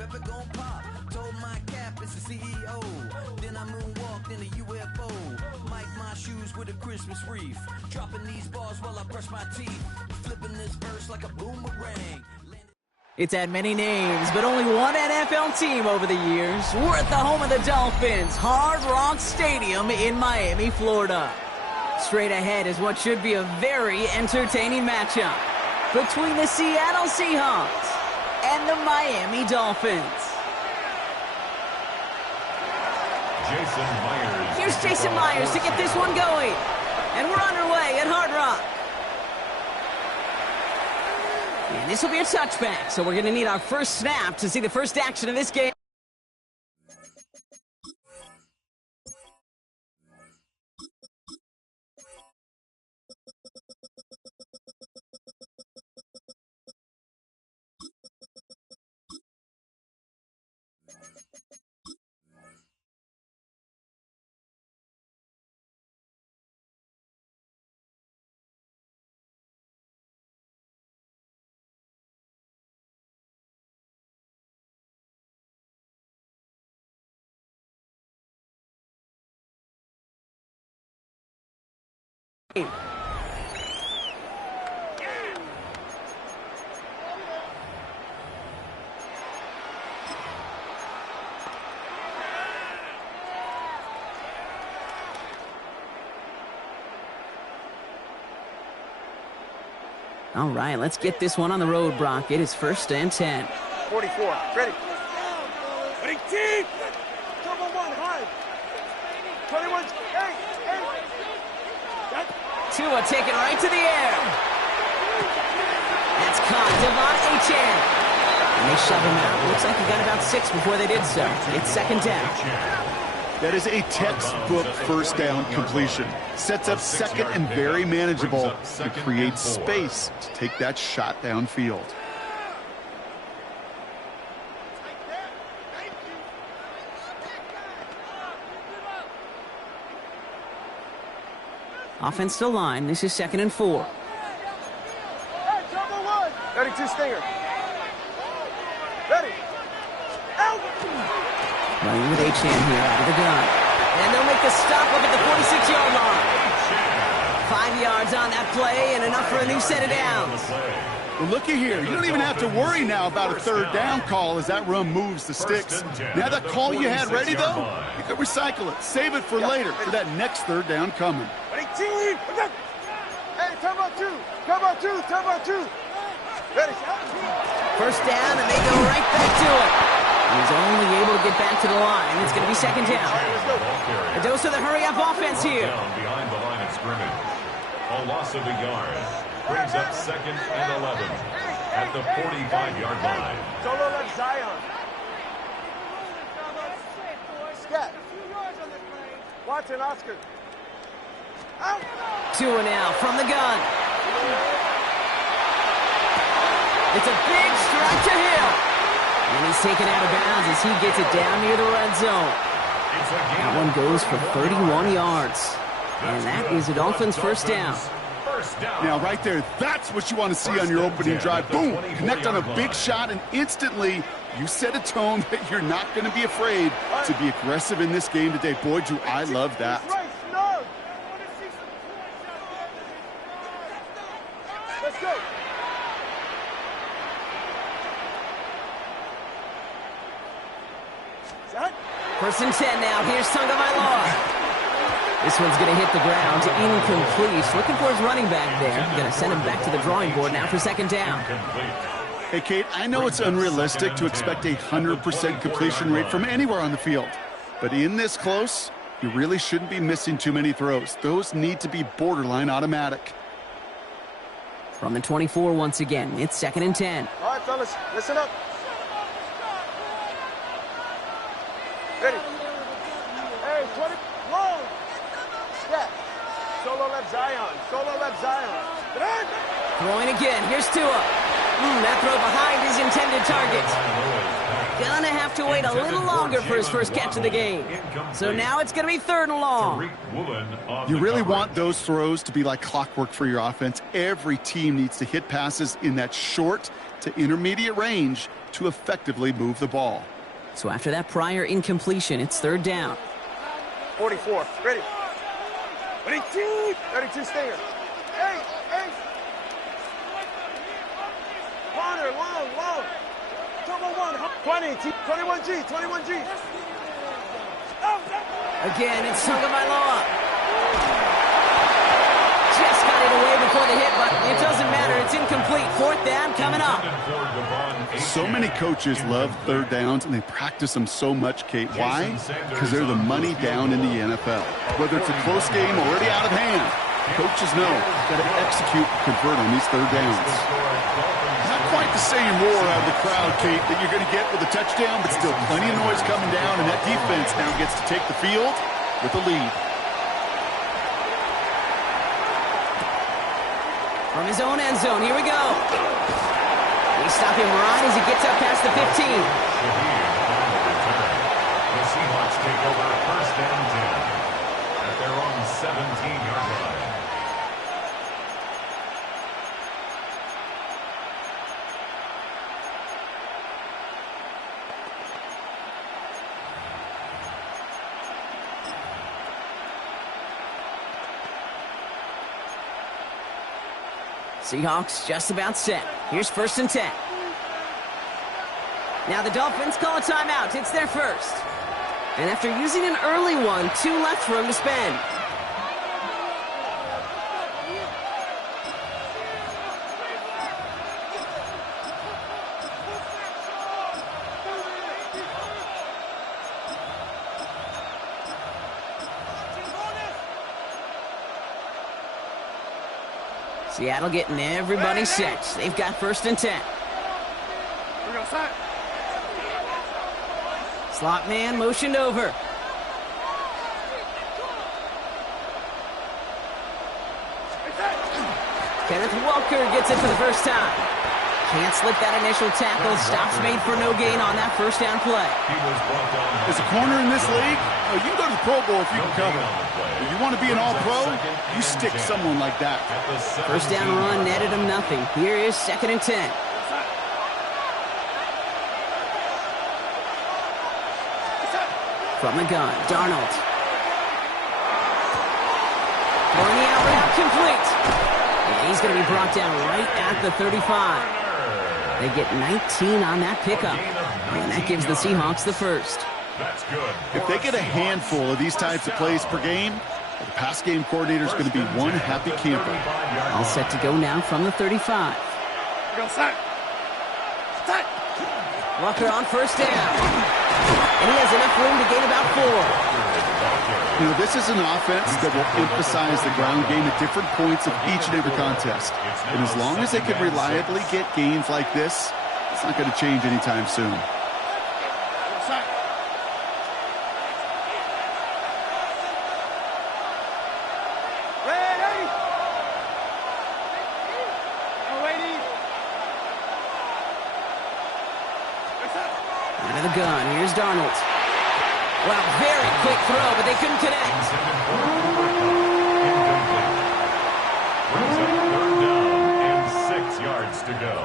pepper gon' pop. Told my cap it's the CEO. Then I moonwalked in a UFO. Mike my shoes with a Christmas wreath. Dropping these bars while I brush my teeth. Flipping this verse like a boomerang. It's had many names, but only one NFL team over the years. We're at the home of the Dolphins, Hard Rock Stadium in Miami, Florida. Straight ahead is what should be a very entertaining matchup between the Seattle Seahawks and the Miami Dolphins. Jason Myers. Here's Jason Myers to get this one going. And we're underway at Hard Rock. And this will be a touchback, so we're going to need our first snap to see the first action of this game. All right, let's get this one on the road, Brock. It is 1st and 10. 44, ready. Ready, team! Double one, high. 21, hey. Tua taken right to the air. That's caught. Devon Achane. And they shove him out. Looks like he got about 6 before they did so. It's 2nd down. That is a textbook first down completion. Sets up second and very manageable. It creates space to take that shot downfield. Offensive line. This is 2nd and 4. Hey, double one. 32 Stinger. Ready. Out. Running with Achane here out of the gun. And they'll make the stop up at the 46-yard line. 5 yards on that play and enough for a new set of downs. Well, looky here. You don't even have to worry now about a 3rd down call as that run moves the sticks. Now that call you had ready, though, you can recycle it. Save it for later for that next 3rd down coming. Ready, team. Hey, time out 2. Time out 2. Time out 2. Ready. 1st down, and they go right back to it. He's only able to get back to the line. It's going to be 2nd down. A dose of the hurry-up offense here. Behind the line of scrimmage. A loss of a yard. Brings up 2nd and 11 at the 45-yard line. Solo left Zion. Scat. Watson, Oscar. Out. Tua now from the gun. It's a big strike to Hill. And he's taken out of bounds as he gets it down near the red zone. That one goes for 31 yards. And that is the Dolphins' 1st down. Now, right there, that's what you want to see on your opening drive. Boom! Connect on a big shot, and instantly you set a tone that you're not going to be afraid to be aggressive in this game today. Boy, do I love that. Let's go. First and 10 now. Here's Tagovailoa. This one's going to hit the ground. Incomplete. Looking for his running back there. Going to send him back to the drawing board now for 2nd down. Hey, Kate, I know it's unrealistic to expect a 100% completion rate from anywhere on the field. But in this close, you really shouldn't be missing too many throws. Those need to be borderline automatic. From the 24 once again, it's 2nd and 10. All right, fellas, listen up. Ready. Hey, 20, long. Step. Solo left Zion. Solo left Zion. Throwing again. Here's Tua. That throw behind his intended target. gonna have to wait a little longer for his first catch of the game. So now it's gonna be 3rd and long. You really want those throws to be like clockwork for your offense. Every team needs to hit passes in that short to intermediate range to effectively move the ball. So after that prior incompletion, it's 3rd down. 44. Ready. 32. 32 stinger. Hey. Corner, long. Turbo 1. 20. 21G. 21G. Again, it's Tagovailoa. Just got it away before the hit, but it doesn't matter. It's incomplete. 4th down coming up. So many coaches love 3rd downs, and they practice them so much, Kate. Why? Because they're the money down in the NFL. Whether it's a close game already out of hand, coaches know got to execute and convert on these 3rd downs. Not quite the same roar out of the crowd, Kate, that you're going to get with a touchdown, but still plenty of noise coming down, and that defense now gets to take the field with a lead. From his own end zone, here we go. They stop him right as he gets up past the 15. The Seahawks take over 1st and 10 at their own 17-yard line. Seahawks just about set. Here's 1st and 10. Now the Dolphins call a timeout. It's their first. And after using an early one, 2 left for him to spend. Seattle getting everybody set. They've got 1st and 10. Slot man motioned over. Kenneth Walker gets it for the first time. Can't slip that initial tackle. Stops made for no gain on that 1st down play. As a corner in this league, you can go to the Pro Bowl if you can cover. If you want to be an all-pro, you stick someone like that. 1st down run netted him nothing. Here is 2nd and 10. From the gun, Darnold. Throwing the out route complete. And he's going to be brought down right at the 35. They get 19 on that pickup. And that gives the Seahawks the first. That's good. If they get a handful of these types of plays per game, the pass game coordinator is going to be one happy camper. All set to go now from the 35. Walker on 1st down. And he has enough room to gain about 4. You know, this is an offense that will emphasize the ground game at different points of each and every contest. And as long as they can reliably get gains like this, it's not going to change anytime soon. Out of the gun, here's Darnold. Well, very quick throw, but they couldn't connect. Brings up 3rd down and 6 yards to go.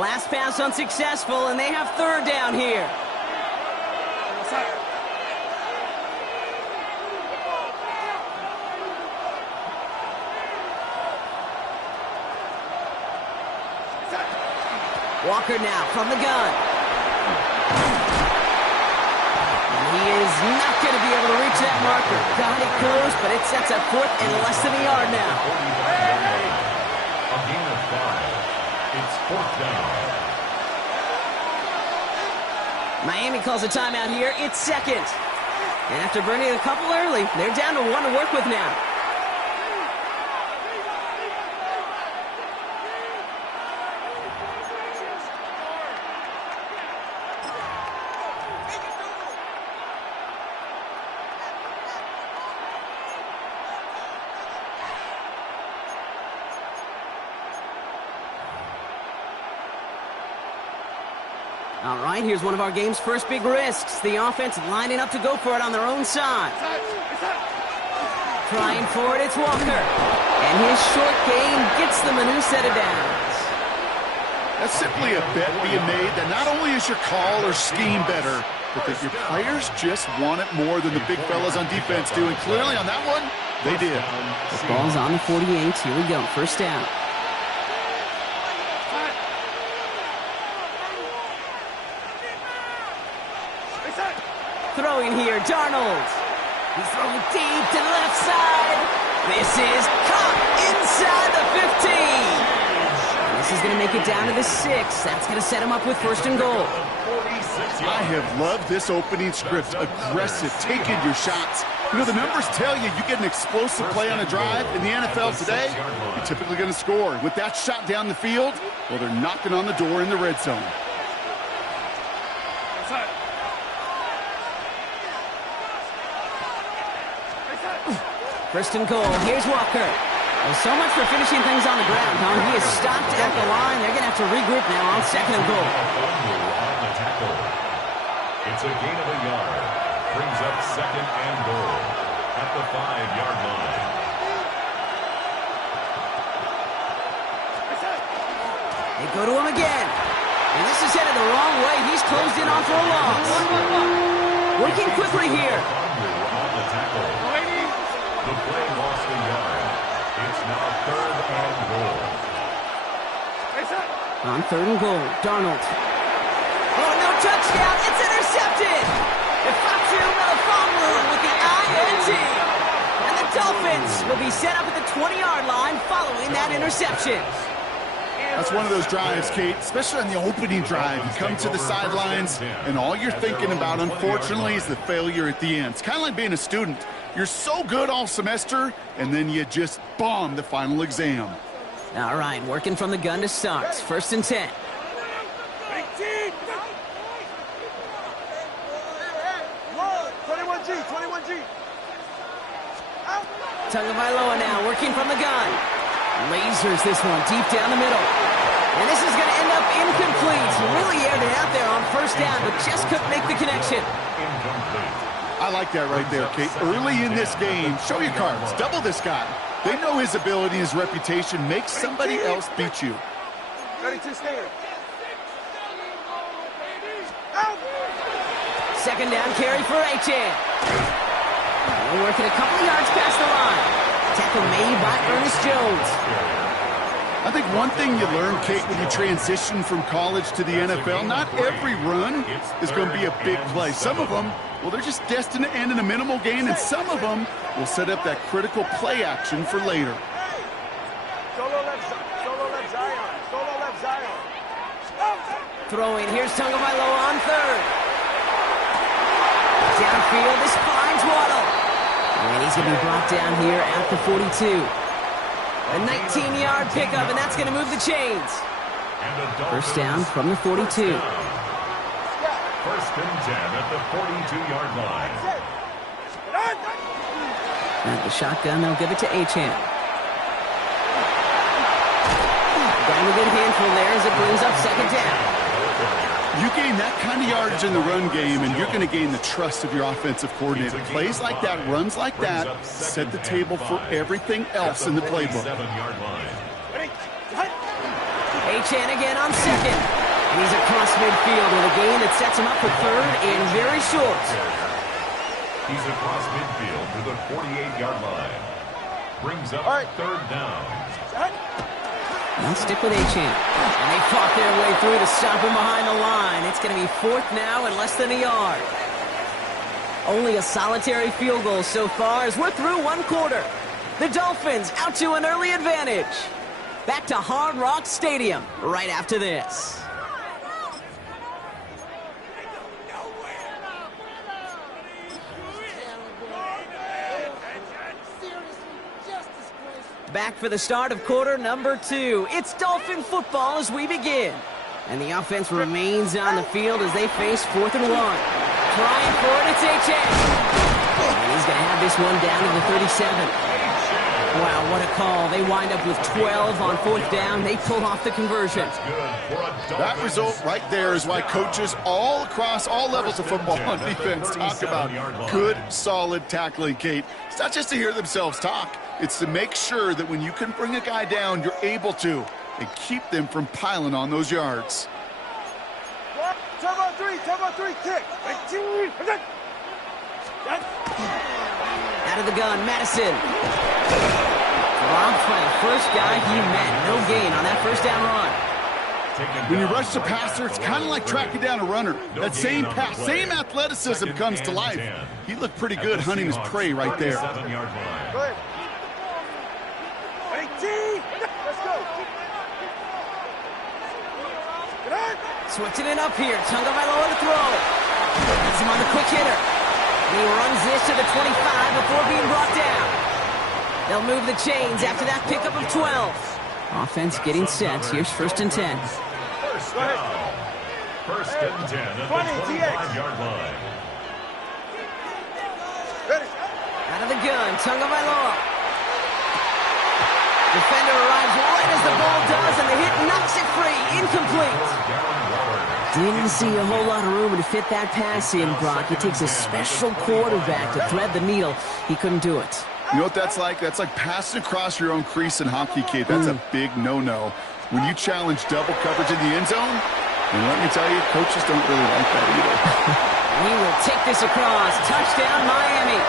Last pass unsuccessful, and they have 3rd down here. Walker now from the gun. He is not going to be able to reach that marker. Got it close, but it sets up 4th and less than a yard now. A gain of 5. It's 4th down. Miami calls a timeout here. It's 2nd. And after burning a couple early, they're down to 1 to work with now. All right, here's one of our game's first big risks. The offense lining up to go for it on their own side. Trying for it, it's Walker. And his short game gets them a new set of downs. That's simply a bet being made that not only is your call or scheme better, but that your players just want it more than the big fellas on defense do. And clearly on that one, they did. The ball's on the 48. Here we go. First down. Throwing here, Darnold. He's throwing deep to the left side. This is caught inside the 15. This is going to make it down to the 6. That's going to set him up with first and goal. I have loved this opening script. Aggressive, taking your shots. You know, the numbers tell you get an explosive play on a drive. In the NFL today, you're typically going to score. With that shot down the field, well, they're knocking on the door in the red zone. First and goal. Here's Walker. Well, so much for finishing things on the ground, huh? He is stopped at the line. They're going to have to regroup now on second and goal. It's a gain of a yard. Brings up second and goal at the 5-yard line. They go to him again. And this is headed the wrong way. He's closed in on for a loss. Working quickly here. On the tackle. The play lost a yard. It's now third and goal. On third and goal, Darnold. Oh, no touchdown. It's intercepted. Ifatu Melifonwu with the INT. And the Dolphins will be set up at the 20-yard line following that interception. That's one of those drives, Kate, especially on the opening drive. You come to the sidelines, and all you're thinking about, unfortunately, is the failure at the end. It's kind of like being a student. You're so good all semester, and then you just bomb the final exam. All right, working from the gun to start. First and 10. Tagovailoa now working from the gun. Lasers this one deep down the middle. And this is going to end up incomplete. Really aired it out there on first down, but just couldn't make the connection. I like that right there, Kate. Early in this game, show your cards. Double this guy. They know his ability, his reputation. Make somebody else beat you. Second down carry for Achan. We're working a couple yards past the line. Tackle made by Ernest Jones. I think one thing you learn, Kate, when you transition from college to the NFL, not every run is going to be a big play. Some of them, well, they're just destined to end in a minimal gain, and some of them will set up that critical play action for later. Solo left Zion. Throwing, here's Tagovailoa on third. Downfield, this finds Waddle. And he's going to be brought down here at the 42. A 19-yard pickup, and that's going to move the chains. First down from the 42. First and 10 at the 42-yard line. At the shotgun, they'll give it to Achan. Down a good handful there as it brings up second down. You gain that kind of yardage in the run game, and you're going to gain the trust of your offensive coordinator. Plays like that, runs like that, set the table for everything else in the playbook. Achan again on second. And he's across midfield with a gain that sets him up for third and very short. He's across midfield to the 48-yard line. Brings up third down. They'll stick with Achan. And they fought their way through to stop him behind the line. It's going to be fourth now and less than a yard. Only a solitary field goal so far as we're through one quarter. The Dolphins out to an early advantage. Back to Hard Rock Stadium right after this. Back for the start of quarter number 2. It's Dolphin football as we begin. And the offense remains on the field as they face 4th and 1. Trying for it, it's Achan. And he's going to have this one down to the 37. Wow, what a call. They wind up with 12 on 4th down. They pull off the conversion. That result right there is why coaches all across all levels of football on defense talk about good, solid tackling, Kate. It's not just to hear themselves talk. It's to make sure that when you can bring a guy down, you're able to, and keep them from piling on those yards. Turbo 3, kick. Out of the gun, Madison. Dropped by the first guy he met. No gain on that first down run. When you rush the passer, it's kind of like tracking down a runner. That same pass, same athleticism comes to life. He looked pretty good hunting his prey right there. Go ahead. 18. Let's go. Get on. Switching it up here. Tagovailoa to throw. Gets him on the quick hitter. And he runs this to the 25 before being brought down. They'll move the chains after that pickup of 12. Offense getting set. Here's 1st and 10. First down. 1st and 10 at the 25-yard line. Ready. Out of the gun, Tagovailoa. Defender arrives right as the ball does, and the hit knocks it free. Incomplete. Didn't see a whole lot of room to fit that pass in, Brock. It takes a special quarterback to thread the needle. He couldn't do it. You know what that's like? That's like passing across your own crease in hockey, Kate. That's a big no-no. When you challenge double coverage in the end zone, and let me tell you, coaches don't really like that either. He will take this across. Touchdown, Miami.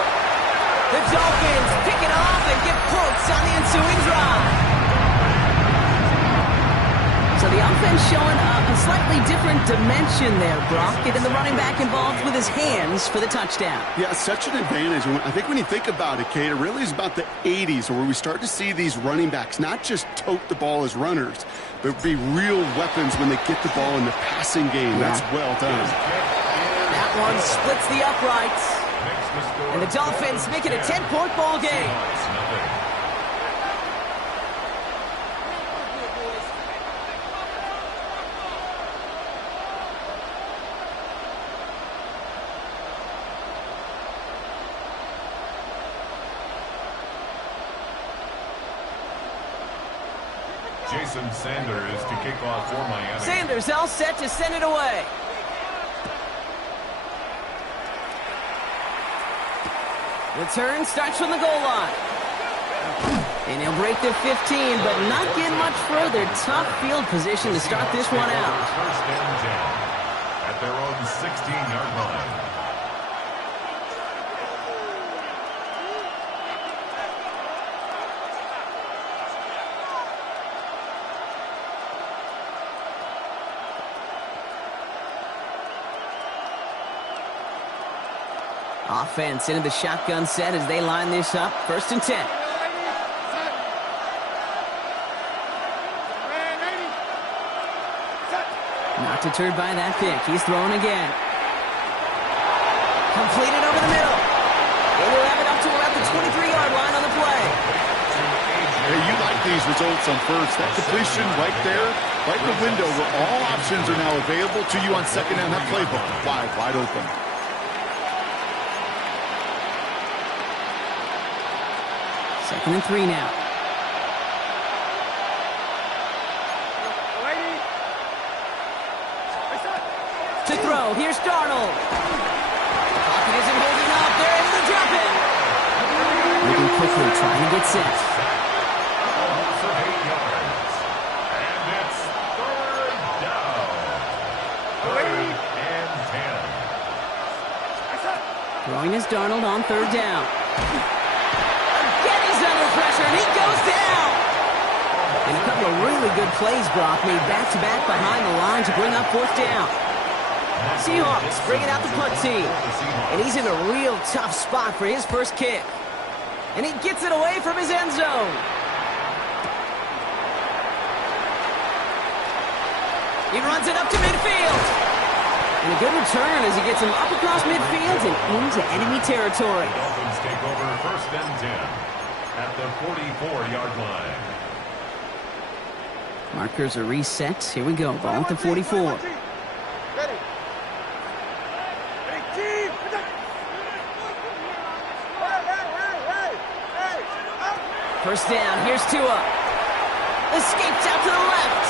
The Dolphins pick it off and get points on the ensuing drive. So the offense showing a slightly different dimension there, Brock. Getting the running back involved with his hands for the touchdown. Yeah, such an advantage. I think when you think about it, Kate, it really is about the 80s where we start to see these running backs not just tote the ball as runners, but be real weapons when they get the ball in the passing game. That's well done. That one splits the uprights. And the Dolphins make it a 10-point ball game. Jason Sanders to kick off for Miami. Sanders all set to send it away. Return starts from the goal line. And he'll break the 15, but not get much further. Tough field position to start this one out. 1st and 10 at their own 16-yard line. Offense into the shotgun set as they line this up. 1st and 10. Not deterred by that pick. He's throwing again. Completed over the middle. They will have it up to around the 23-yard line on the play. Hey, you like these results on first. That completion right there, right in the window where all options are now available to you on 2nd down. That playbook wide open. Second and 3 now. To throw, here's Darnold. Pocket isn't holding up. They're able to drop it. Moving quickly, trying to get set. Loss of 8 yards. And it's 3rd down. 3rd and 10. Throwing is Darnold on 3rd down. Again, he's under pressure, and he goes down. And a couple of really good plays, Brock, made back-to-back behind the line to bring up 4th down. Seahawks bringing out the punt team. And he's in a real tough spot for his first kick. And he gets it away from his end zone. He runs it up to midfield. And a good return as he gets him up across midfield and into enemy territory. Dolphins take over 1st and 10 at the 44-yard line. Markers are reset. Here we go. Ball at the 44. Ready. Team. Hey. First down, here's Tua. Escapes out to the left.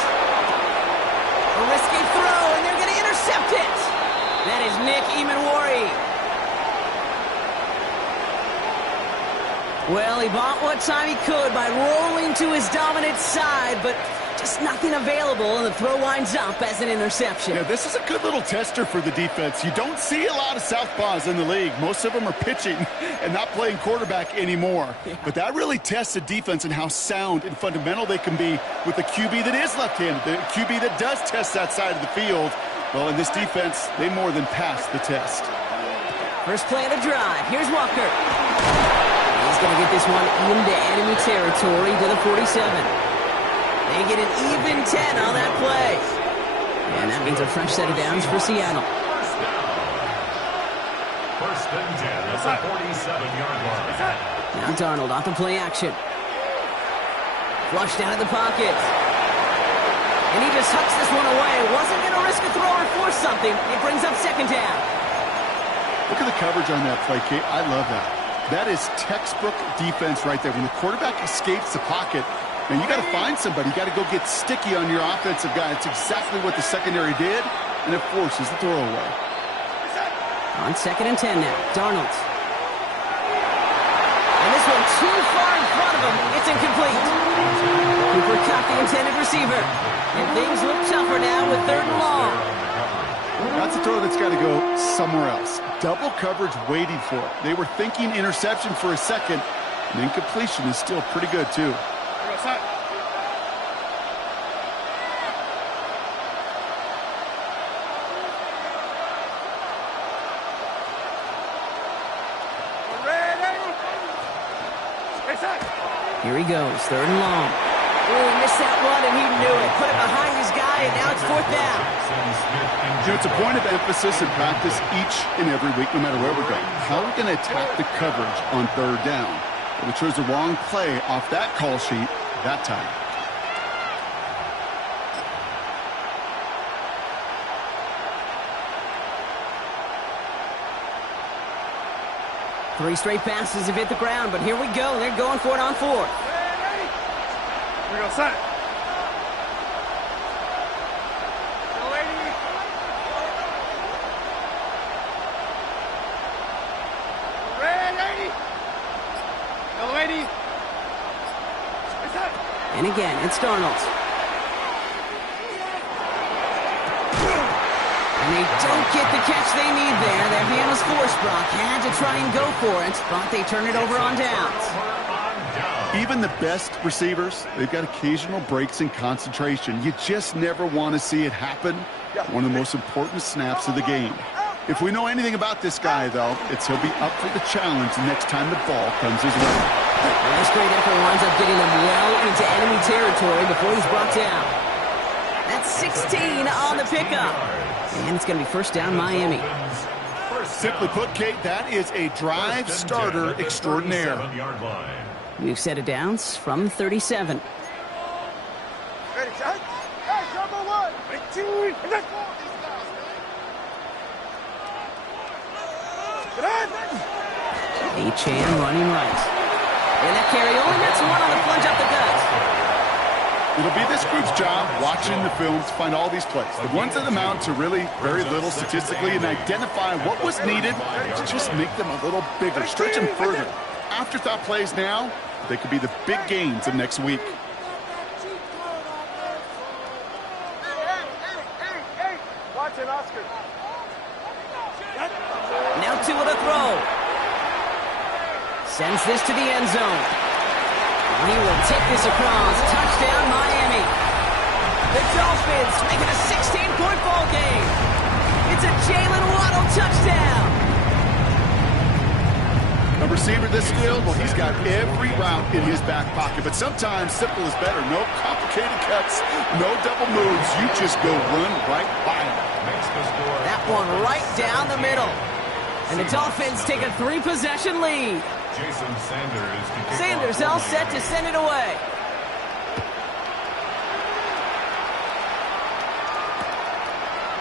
A risky throw, and they're going to intercept it. That is Nick Emanwari. Well, he bought what time he could by rolling to his dominant side, but just nothing available, and the throw winds up as an interception. Yeah, this is a good little tester for the defense. You don't see a lot of southpaws in the league. Most of them are pitching and not playing quarterback anymore. Yeah. But that really tests the defense and how sound and fundamental they can be with a QB that is left-handed, the QB that does test that side of the field. Well, in this defense, they more than passed the test. First play of the drive. Here's Walker. He's going to get this one into enemy territory to the 47. They get an even 10 on that play. And that means a fresh set of downs for Seattle. First and 10 at the 47-yard line. Now Darnold off the play action. Flushed out of the pocket. And he just hucks this one away. Wasn't going to risk a throw or force something. It brings up second down. Look at the coverage on that play, Kate. I love that. That is textbook defense right there. When the quarterback escapes the pocket, and you got to find somebody. You got to go get sticky on your offensive guy. It's exactly what the secondary did, and it forces the throw away. On second and 10 now, Darnold. And this one too far in front of him. It's incomplete. Cooper caught the intended receiver. And things look tougher now with third and long. That's a throw that's got to go somewhere else. Double coverage waiting for it. They were thinking interception for a second, and incompletion is still pretty good, too. Here he goes, third and long. Oh, he missed that one, and he knew it. Put it behind his guy, and now it's fourth down. It's a point of emphasis in practice each and every week, no matter where we go. How are we going to attack the coverage on third down? Well, we chose the wrong play off that call sheet that time. Three straight passes have hit the ground, but here we go. They're going for it on fourth. Here we go, set. Go, lady. Red, lady. Go, lady. And again, it's Darnold. And they don't get the catch they need there. That man was forced, Brock. Had to try and go for it, but they turn it over on downs. Even the best receivers, they've got occasional breaks in concentration. You just never want to see it happen. One of the most important snaps of the game. If we know anything about this guy, though, it's he'll be up for the challenge the next time the ball comes his way. And this great effort winds up getting him well into enemy territory before he's brought down. That's 16 on the pickup. And it's going to be first down Miami. Simply put, Kate, that is a drive starter extraordinaire. New set of downs from 37. Ready, shot. Hey, number one. 18. Achane running right. And that carry only gets one on the plunge up the gut. It'll be this group's job watching the film to find all these plays. The ones that amount to really very little statistically and identify what was needed to just make them a little bigger, stretch them further. Afterthought plays now, they could be the big gains of next week. Hey, watch it, Oscar. Now two at a throw. Sends this to the end zone. He will take this across. Touchdown, Miami. The Dolphins make it a 16-point ball game. It's a Jalen Waddle touchdown. A receiver this skilled, well, he's got every route in his back pocket. But sometimes simple is better. No complicated cuts, no double moves. You just go run right by him. That one right down the middle. And the Dolphins take a 3-possession lead. Jason Sanders all set to send it away.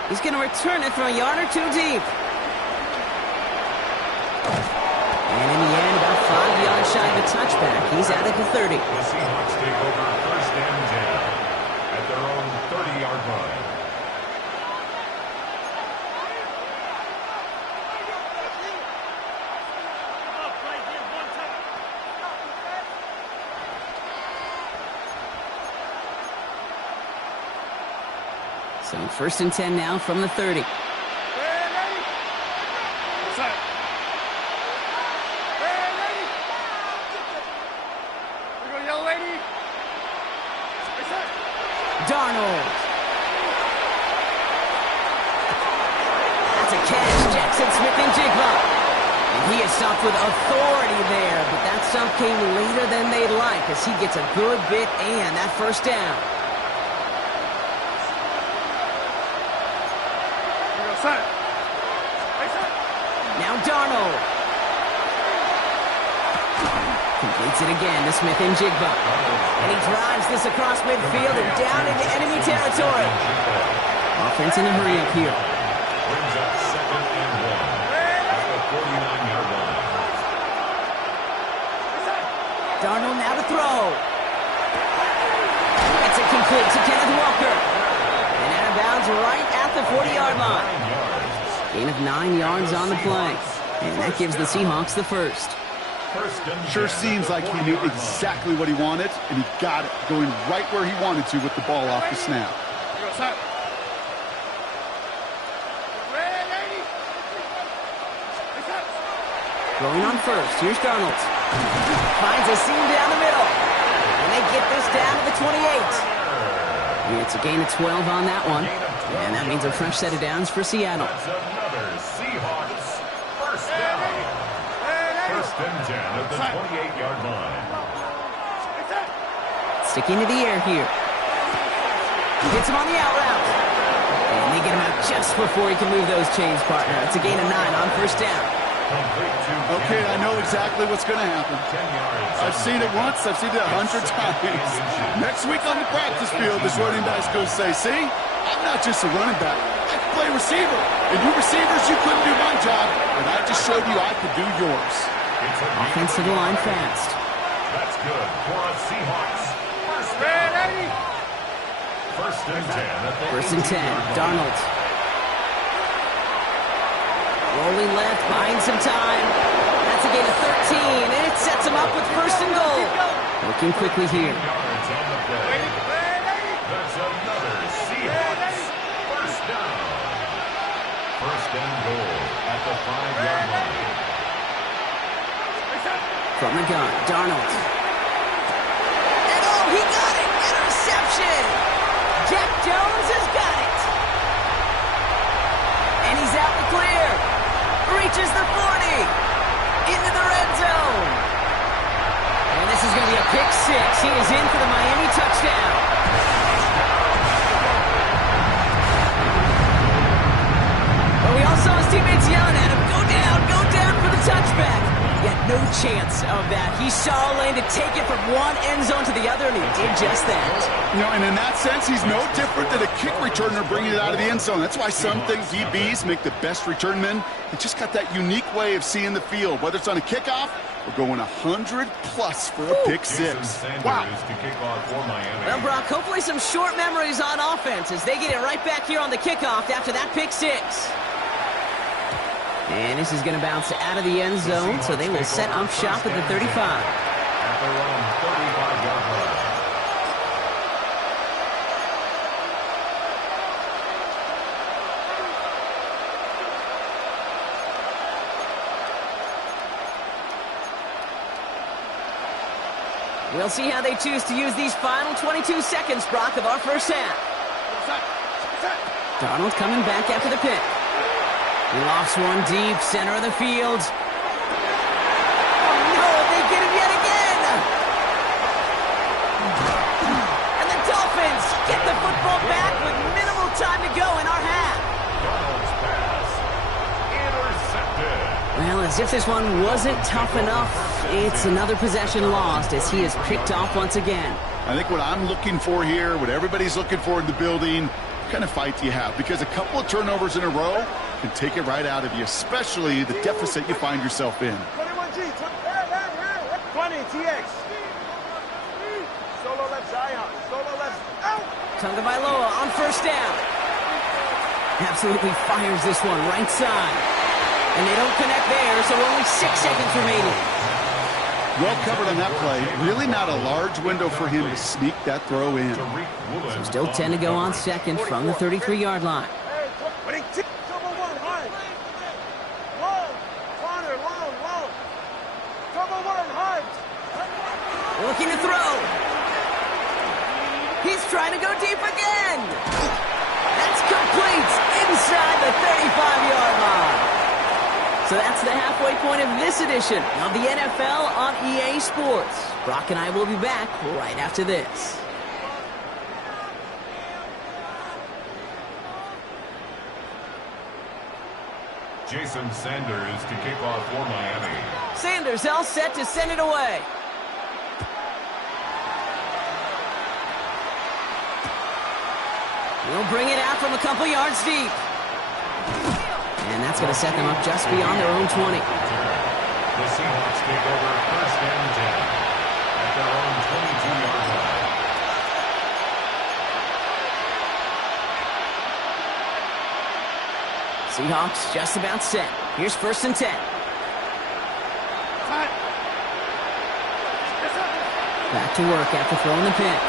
He's going to return it from a yard or two deep. And in the end, about 5 yards just shy of a touchback. He's out at the 30. The Seahawks take over 1st and 10 at their own 30-yard line. So 1st and 10 now from the 30. Darnold. That's a catch. Jackson Smith-Njigba. And he is stopped with authority there, but that stop came later than they'd like as he gets a good bit and that 1st down. Now Darnold. Completes it again to Smith-Njigba. And he drives this across midfield and down into enemy territory. Offense in a hurry up here. Brings up 2nd and 1 at the 49-yard line. Darnold now to throw. It's incomplete to Kenneth Walker. And out of bounds right at the 40-yard line. Gain of 9 yards on the play. And that gives the Seahawks the 1st. Sure seems like he knew exactly what he wanted, and he got it, going right where he wanted to with the ball off the snap. Going on 1st. Here's Darnold. Finds a seam down the middle. And they get this down to the 28. It's a gain of 12 on that one. And that means a fresh set of downs for Seattle. That's another Seahawks 1st down. 1st and 10 at the 28-yard line. Sticking to the air here. Hits him on the out route. And they get him out just before he can move those chains, partner. It's a gain of 9 on 1st down. Okay, I know exactly what's going to happen. I've seen it once, I've seen it 100 times. Next week on the practice field, this running back's going to say, see, I'm not just a running back. I can play receiver. And you receivers, you couldn't do my job, but I just showed you I could do yours. Offense to the line fast. That's good for a Seahawks 1st down. 1st and 10 at the 1st and 10. Darnold. Rolling left, buying some time. That's a gain of 13, and it sets him up with 1st and goal. Working quickly here. yards on the play. That's another Seahawks 1st down. 1st and goal at the 5-yard line. From the gun, Darnold. And oh, he got it! Interception! Jack Jones has got it! And he's out the clear. Reaches the 40. Into the red zone. And this is going to be a pick 6. He is in for the Miami touchdown. But we all saw his teammates yelling at him, go down for the touchback. Yet no chance of that. He saw a lane to take it from one end zone to the other, and he did just that. You know, and in that sense, he's no different than a kick returner bringing it out of the end zone. That's why some think DBs make the best return men. They just got that unique way of seeing the field, whether it's on a kickoff or going 100+ for a pick 6. Wow. Well, Brock, hopefully some short memories on offense as they get it right back here on the kickoff after that pick 6. And this is going to bounce out of the end zone, so they will set up shop at the 35. At their own 35-yard line. We'll see how they choose to use these final 22 seconds, Brock, of our first half. Darnold coming back after the pick. He lofts one deep, center of the field. Oh, no, they get him yet again! And the Dolphins get the football back with minimal time to go in our half. Darnold's pass intercepted. Well, as if this one wasn't tough enough, it's another possession lost as he is picked off once again. I think what I'm looking for here, what everybody's looking for in the building, what kind of fight do you have? Because a couple of turnovers in a row can take it right out of you, especially the deficit you find yourself in. 20, TX. Solo left Zion. Solo left. Out. Tagovailoa on first down. Absolutely fires this one right side. And they don't connect there, so only 6 seconds remaining. Well covered on that play. Really not a large window for him to sneak that throw in. So still 10 to go on second from the 33-yard line. Looking to throw. He's trying to go deep again. That's complete inside the 35-yard line. So that's the halfway point of this edition of the NFL on EA Sports. Brock and I will be back right after this. Jason Sanders to kick off for Miami. Sanders all set to send it away. He'll bring it out from a couple yards deep. And that's going to set them up just beyond their own 20. The Seahawks take over first and 10 at their own 22-yard line. Seahawks just about set. Here's first and 10. Back to work after throwing the pick.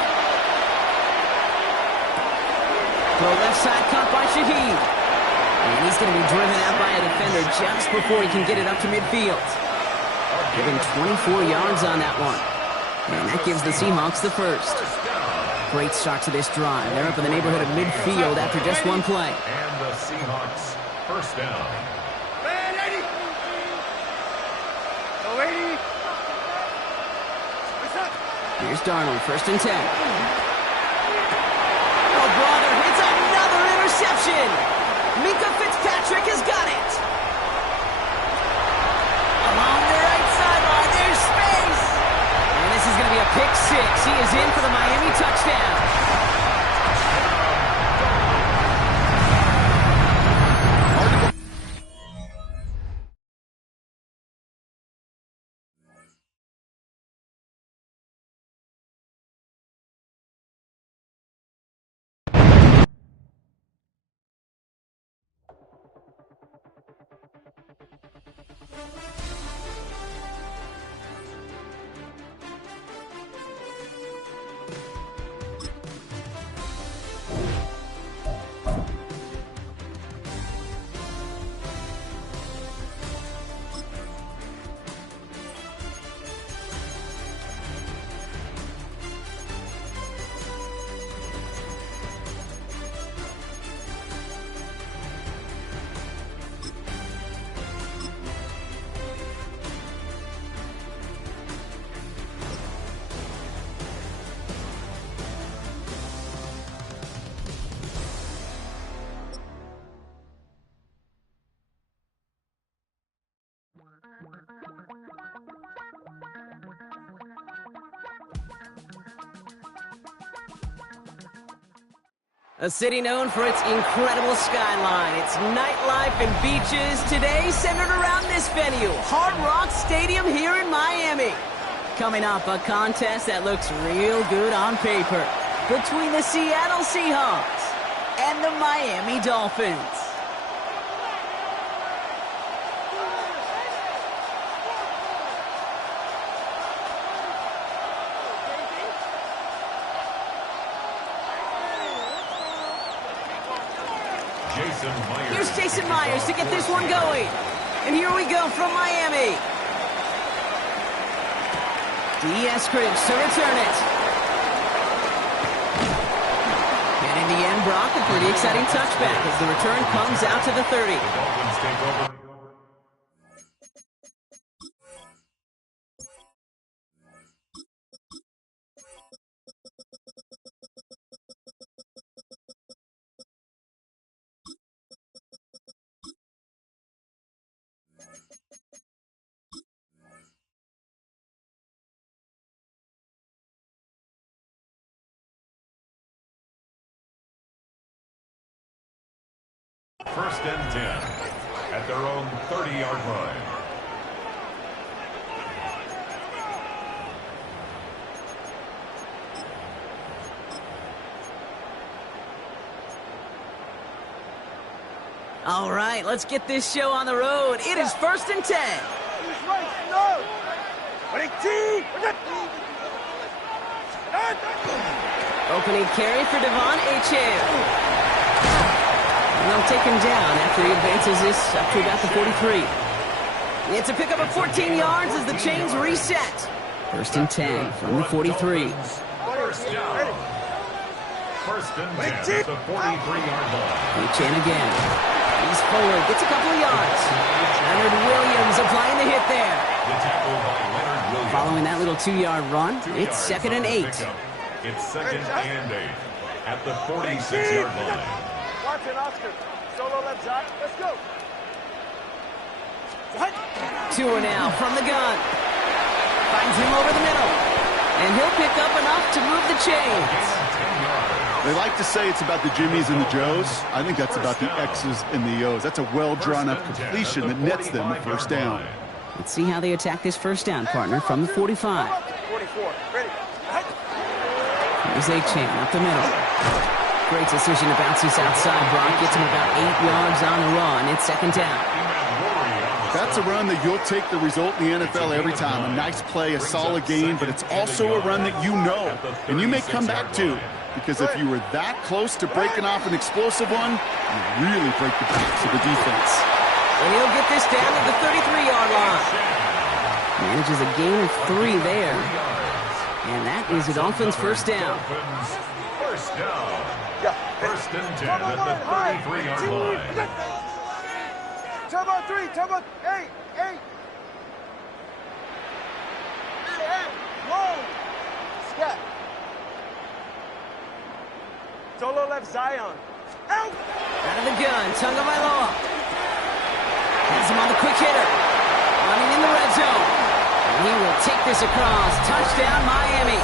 Throw left side caught by Shaheed. And he's going to be driven out by a defender just before he can get it up to midfield. Given 24 yards on that one. And that gives the Seahawks the first. Great start to this drive. They're up in the neighborhood of midfield after just one play. And the Seahawks first down. Here's Darnold, first and 10. Oh, brother, it's another interception. Minka Fitzpatrick has got it. Along the right sideline, there's space. And this is going to be a pick six. He is in for the Miami touchdown. A city known for its incredible skyline, its nightlife and beaches, today centered around this venue, Hard Rock Stadium here in Miami. Coming up, a contest that looks real good on paper between the Seattle Seahawks and the Miami Dolphins. Here's Jason Myers to get this one going. And here we go from Miami. D.S. Cribs to return it. And in the end, Brock, a pretty exciting touchback as the return comes out to the 30. The Dolphins take over. First and 10 at their own 30-yard line. All right, let's get this show on the road. It is 1st and 10. Opening carry for Devon Achane. And they'll take him down after he advances this up to about the 43. It's a pickup of 14 yards as the chains reset. 1st and 10 from the 43. First down. 1st and 10 at the 43-yard line. Achane again. He's forward, gets a couple of yards. Leonard Williams applying the hit there. The tackle by Leonard Williams. Following that little 2-yard run, it's 2nd and 8. It's 2nd and 8 at the 46-yard line. Watch it, Oscar. Solo left side. Let's go. Tua now from the gun. Finds him over the middle. And he'll pick up enough to move the chains. They like to say it's about the Jimmies and the Joes. I think that's about the X's and the O's. That's a well-drawn-up completion that nets them a 1st down. Let's see how they attack this 1st down, partner, from the 45. 44. Ready. Here's Achane up the middle. Great decision to bounce this outside. Brock gets him about 8 yards on the run. It's 2nd down. That's a run that you'll take the result in the NFL every time. A nice play, a solid game, but it's also a run that you know, and you may come back to. Because if you were that close to breaking off an explosive one, you really break the backs of the defense. And he'll get this down to the 33-yard line. Manages a gain of 3 there. And that is the Dolphins' 1st down. First down. 1st and 10 at the 33-yard line. Turbo 3. Turbo 8. 8. Whoa. Scat. Solo left Zion. Out of the gun, Tagovailoa. Has him on the quick hitter. Running in the red zone. And he will take this across. Touchdown, Miami.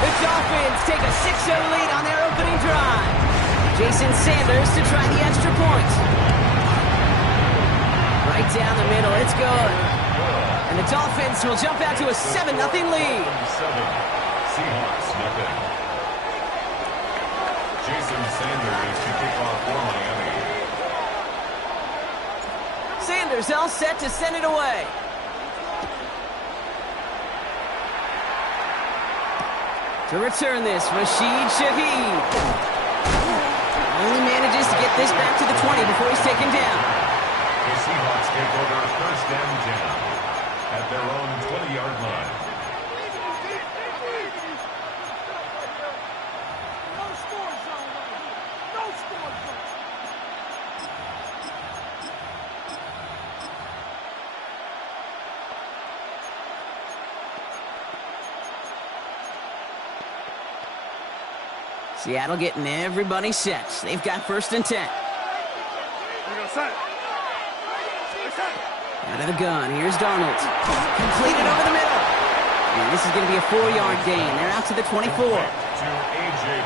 The Dolphins take a 6-0 lead on their opening drive. Jason Sanders to try the extra point. Right down the middle, it's good. And the Dolphins will jump out to a 7-0 lead. 7. Seahawks, nothing. Jason Sanders to kick off for Miami. Sanders all set to send it away. To return this, Rashid Shaheed. Only manages to get this back to the 20 before he's taken down. The Seahawks take over 1st and 10 at their own 20-yard line. Seattle getting everybody set. They've got 1st and 10. Out of the gun, here's Darnold. Completed over the middle. And this is going to be a 4-yard gain. They're out to the 24.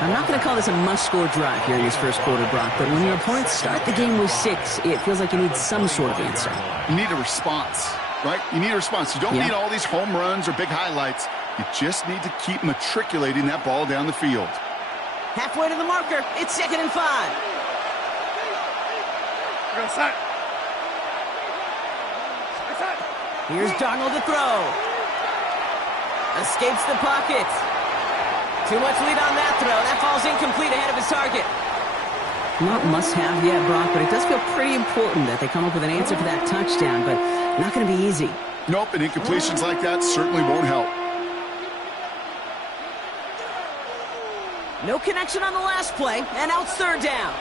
I'm not going to call this a must-score drive here in this 1st quarter, Brock, but when your opponents start the game with 6, it feels like you need some sort of answer. You need a response, right? You need a response. You don't need all these home runs or big highlights. You just need to keep matriculating that ball down the field. Halfway to the marker. It's 2nd and 5. Here's Darnold to throw. Escapes the pocket. Too much lead on that throw. That falls incomplete ahead of his target. Not must-have yet, Brock, but it does feel pretty important that they come up with an answer for that touchdown, but not going to be easy. Nope, and incompletions like that certainly won't help. No connection on the last play, and now it's 3rd down.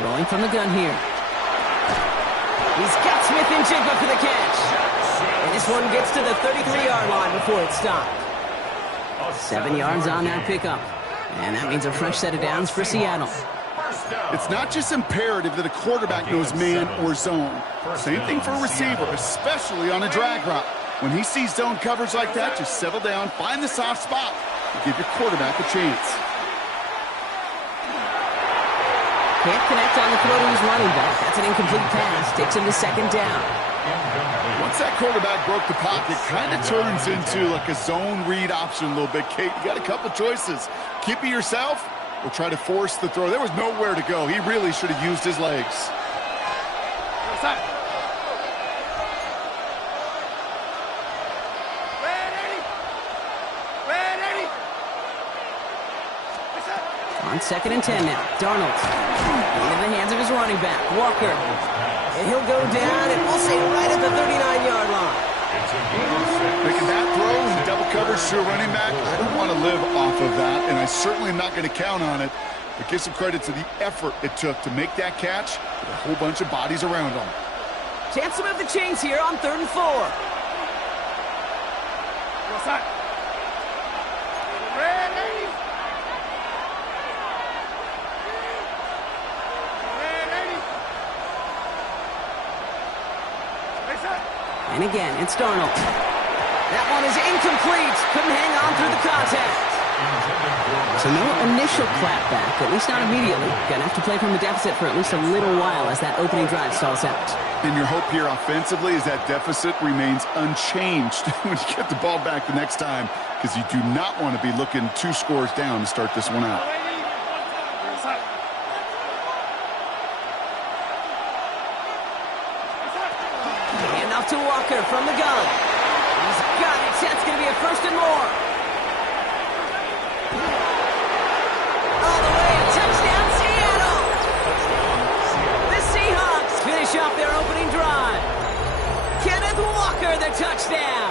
Throwing from the gun here. He's got Smith and Jigba for the catch. And this one gets to the 33-yard line before it's stopped. 7 yards on that pickup. And that means a fresh set of downs for Seattle. It's not just imperative that a quarterback knows man or zone. Same thing for a receiver, especially on a drag route. When he sees zone coverage like that, just settle down, find the soft spot, and give your quarterback a chance. Can't connect on the throw to his running back. That's an incomplete pass. Takes him to 2nd down. Once that quarterback broke the pocket, kind of turns into like a zone read option a little bit. Kate, you got a couple choices. Keep it yourself or try to force the throw. There was nowhere to go. He really should have used his legs. On 2nd and 10 now. Darnold into the hands of his running back, Walker. And he'll go down, and we'll say right at the 39-yard line. Making that throw in double coverage to a running back, I don't want to live off of that, and I certainly am not going to count on it. But give some credit to the effort it took to make that catch with a whole bunch of bodies around him. Chance to move the chains here on 3rd and 4. And again, it's Darnold. That one is incomplete. Couldn't hang on through the contact. So no initial clapback, at least not immediately. Gonna have to play from the deficit for at least a little while as that opening drive stalls out. And your hope here offensively is that deficit remains unchanged when you get the ball back the next time, because you do not want to be looking 2 scores down to start this one out. To Walker from the gun. He's got it. That's going to be a 1st and more. All the way. Touchdown, Seattle. The Seahawks finish off their opening drive. Kenneth Walker, the touchdown.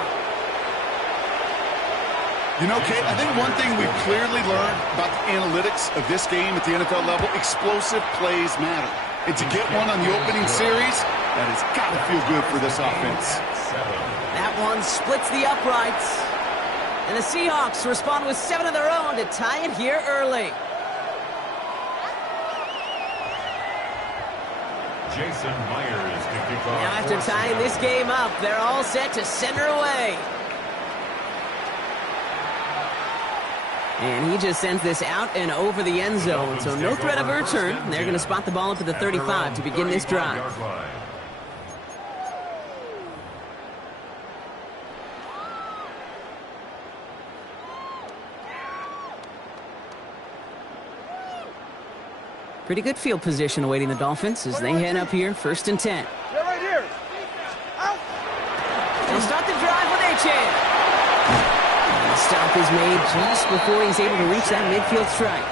You know, Kate, I think one thing we've clearly learned about the analytics of this game at the NFL level, explosive plays matter. And to get one on the opening series, that has got to feel good for this offense. That one splits the uprights. And the Seahawks respond with 7 of their own to tie it here early. Jason Myers to kick off. Now after tying this game up, they're all set to send her away. And he just sends this out and over the end zone, so no threat of a return. They're going to spot the ball up at the 35 to begin this drive. Pretty good field position awaiting the Dolphins as they head up here, 1st and 10. They're right here. Out. They'll start the drive with Achane. The stop is made just before he's able to reach that midfield strike.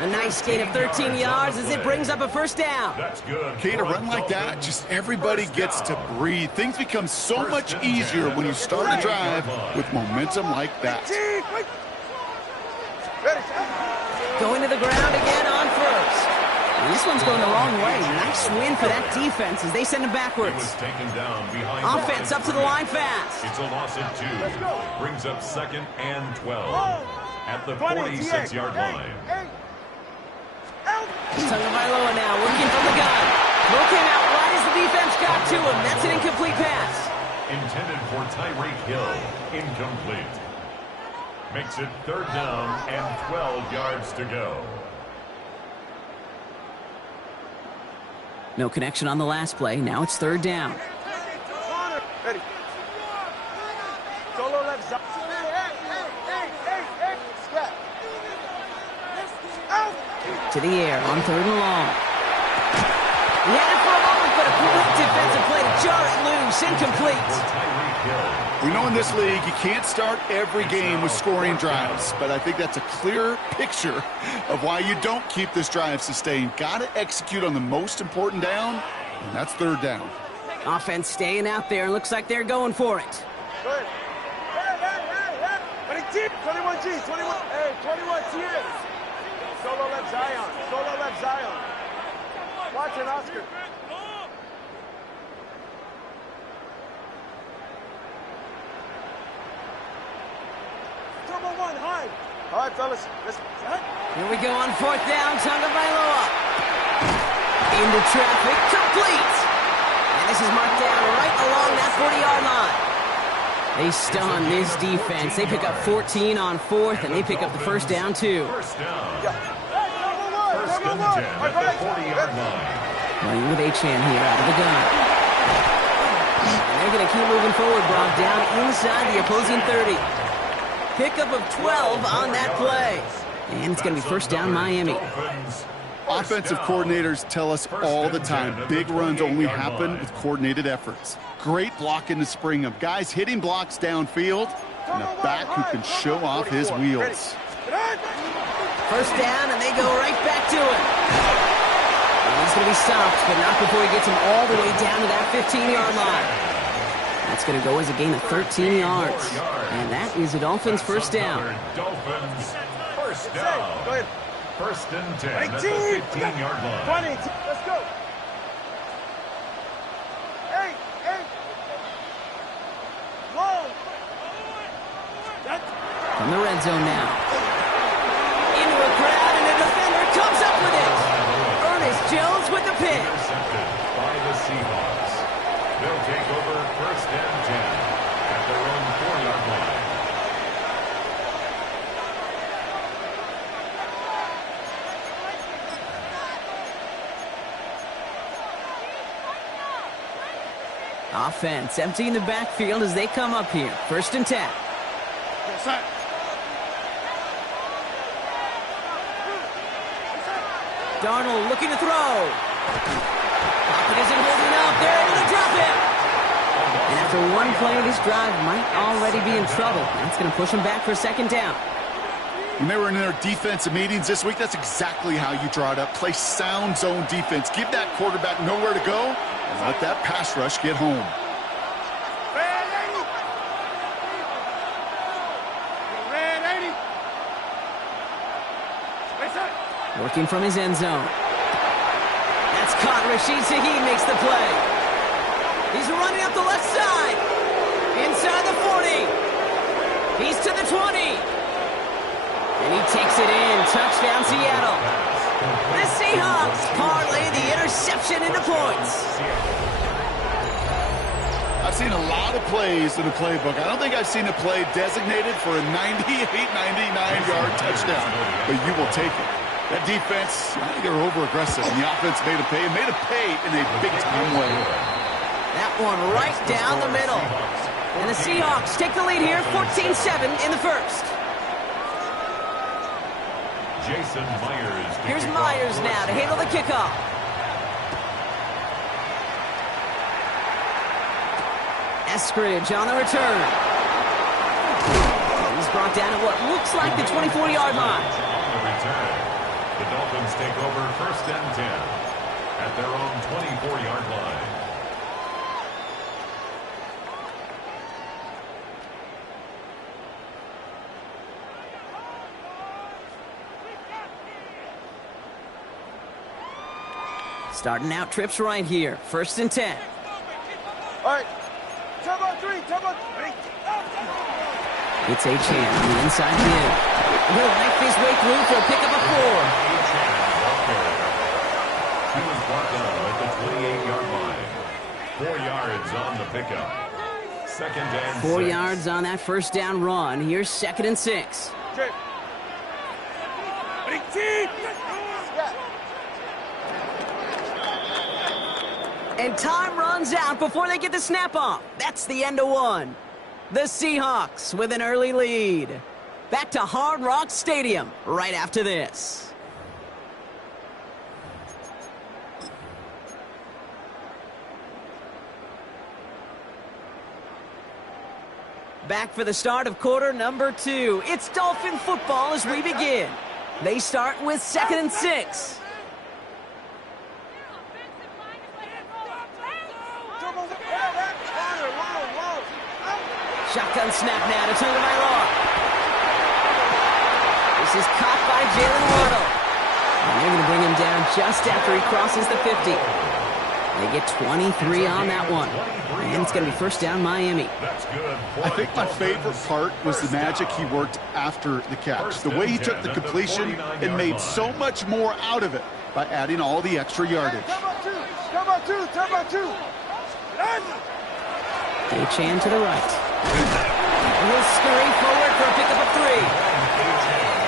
A nice gain of 13 yards as it brings up a 1st down. That's good. Kate, a run like that, just everybody gets to breathe. Things become so much easier when you start a drive with momentum like that. Going to the ground again on 1st. And this one's going the wrong way. Nice win for that defense as they send him backwards. Offense up to the line fast. It's a loss of 2. Brings up 2nd and 12 at the 46-yard line. Tagovailoa now working from the gun. Throw came out right as the defense got to him. That's an incomplete pass. Intended for Tyreek Hill. Incomplete. Makes it 3rd down and 12 yards to go. No connection on the last play. Now it's 3rd down. Ready. Solo left side. Step. Out. To the air on 3rd and long. He had it for a moment, but a quick defensive play to jar it loose. Incomplete. We know in this league you can't start every game with scoring drives, but I think that's a clear picture of why you don't keep this drive sustained. Got to execute on the most important down, and that's 3rd down. Offense staying out there. Looks like they're going for it. Good. Hey. 21G, 21. Hey, 21 TA. Solo left Zion. Solo left Zion. Watch it, Oscar. Turbo 1, high. All right, fellas. Let's. Here we go on 4th down. Tagovailoa. Into traffic. Complete. And this is marked down right along that 40-yard line. They stun this defense. They pick up 14 on 4th, and they pick up the 1st down, too. 1st down. 1st and 10 at the 40-yard line. Running with Achane here out of the gun. And They're going to keep moving forward, Brock, down inside the opposing 30. Pickup of 12 on that play. And it's going to be first down, Miami. Offensive coordinators tell us all the time, big runs only happen with coordinated efforts. Great block in the spring of guys hitting blocks downfield and a back who can show off his wheels. First down, and they go right back to it. And he's going to be stopped, but not before he gets him all the way down to that 15-yard line. That's going to go as a gain of 13 yards. And that is a Dolphins first down. Dolphins first down. Go ahead. First and 10 at the 15-yard line. 20. Let's go. 8. Long. From the red zone now. Into a crowd, and the defender comes up with it. Ernest Jones with the pick. Intercepted by the Seahawks. They'll take over first and 10 at their own 4-yard line. Offense emptying the backfield as they come up here. First and 10. Darnold looking to throw. Pocket isn't holding up. They're able to drop it. And after one play, this drive might already be in trouble. That's going to push them back for a second down. When they were in their defensive meetings this week, that's exactly how you draw it up. Play sound zone defense. Give that quarterback nowhere to go and let that pass rush get home. Working from his end zone. That's caught. Rashid Shaheed makes the play. He's running up the left side. Inside the 40. He's to the 20. And he takes it in. Touchdown, Seattle. The Seahawks parlay the interception into points. I've seen a lot of plays in the playbook. I don't think I've seen a play designated for a 98, 99-yard touchdown, but you will take it. That defense, I think they were over-aggressive, and the offense made a pay in a big-time way. That one right down the middle. And the Seahawks take the lead here, 14-7 in the first. Jason Myers. Here's Myers now to handle the kickoff. Eskridge on the return. He's brought down at what looks like the 24-yard line. On the return. The Dolphins take over first and 10 at their own 24-yard line. Starting out trips right here. First and 10. All right. Turbo 3. It's Achane on the inside mid. He'll knife his way through for a pickup of 4. He was brought down at the 28-yard line. 4 yards on the pickup. Second and 4 6. yards on that first down run. Here's second and 6. Trip. And time runs out before they get the snap off. That's the end of one. The Seahawks with an early lead. Back to Hard Rock Stadium right after this. Back for the start of quarter number 2. It's Dolphin football as we begin. They start with second and 6. Shotgun snap now to Tagovailoa. This is caught by Jalen Waddle. And they're going to bring him down just after he crosses the 50. They get 23 on that one. And it's going to be first down Miami. I think my favorite part was the magic he worked after the catch. The way he took the completion and made so much more out of it by adding all the extra yardage. Turbo 2. Achane to the right. And he'll scurry forward for a pickup of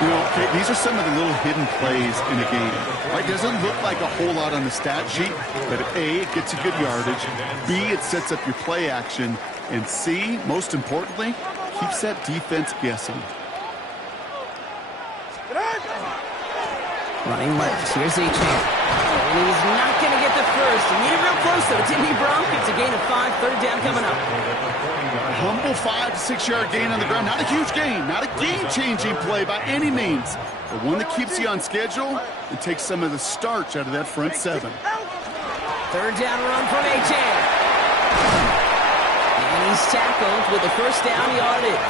3. You know, okay, these are some of the little hidden plays in a game. Right? Doesn't look like a whole lot on the stat sheet, but A, it gets you good yardage. B, it sets up your play action. And C, most importantly, keeps that defense guessing. Running left. Here's Achane. And he's not going to get the first. He needed real close, though, didn't he, Bronk? It's a gain of 5, third down coming up. Humble 5 to 6 yard gain on the ground. Not a huge gain. Not a game-changing play by any means. But one that keeps you on schedule and takes some of the starch out of that front seven. Third down run from Achane. And he's tackled with the first down yardage.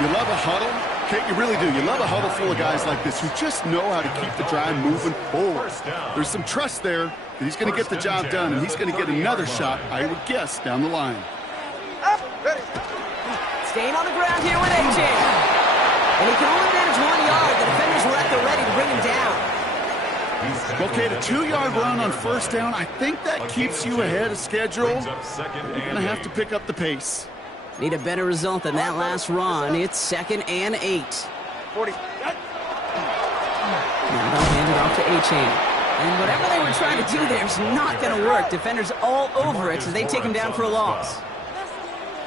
You love a huddle? Okay, you really do. You love a huddle full of guys like this who just know how to keep the drive moving forward. There's some trust there that he's going to get the job done, and he's going to get another shot, I would guess, down the line. Staying on the ground here with Achane. And he can only manage 1 yard. The defenders were at the ready to bring him down. Okay, the 2-yard run on first down, I think that keeps you ahead of schedule. You're going to have to pick up the pace. Need a better result than that last run. It's 2nd and 8. 40. Now they'll hand it off to Achane. And whatever they were trying to do there is not going to work. Defenders all over it as they take him down for a loss.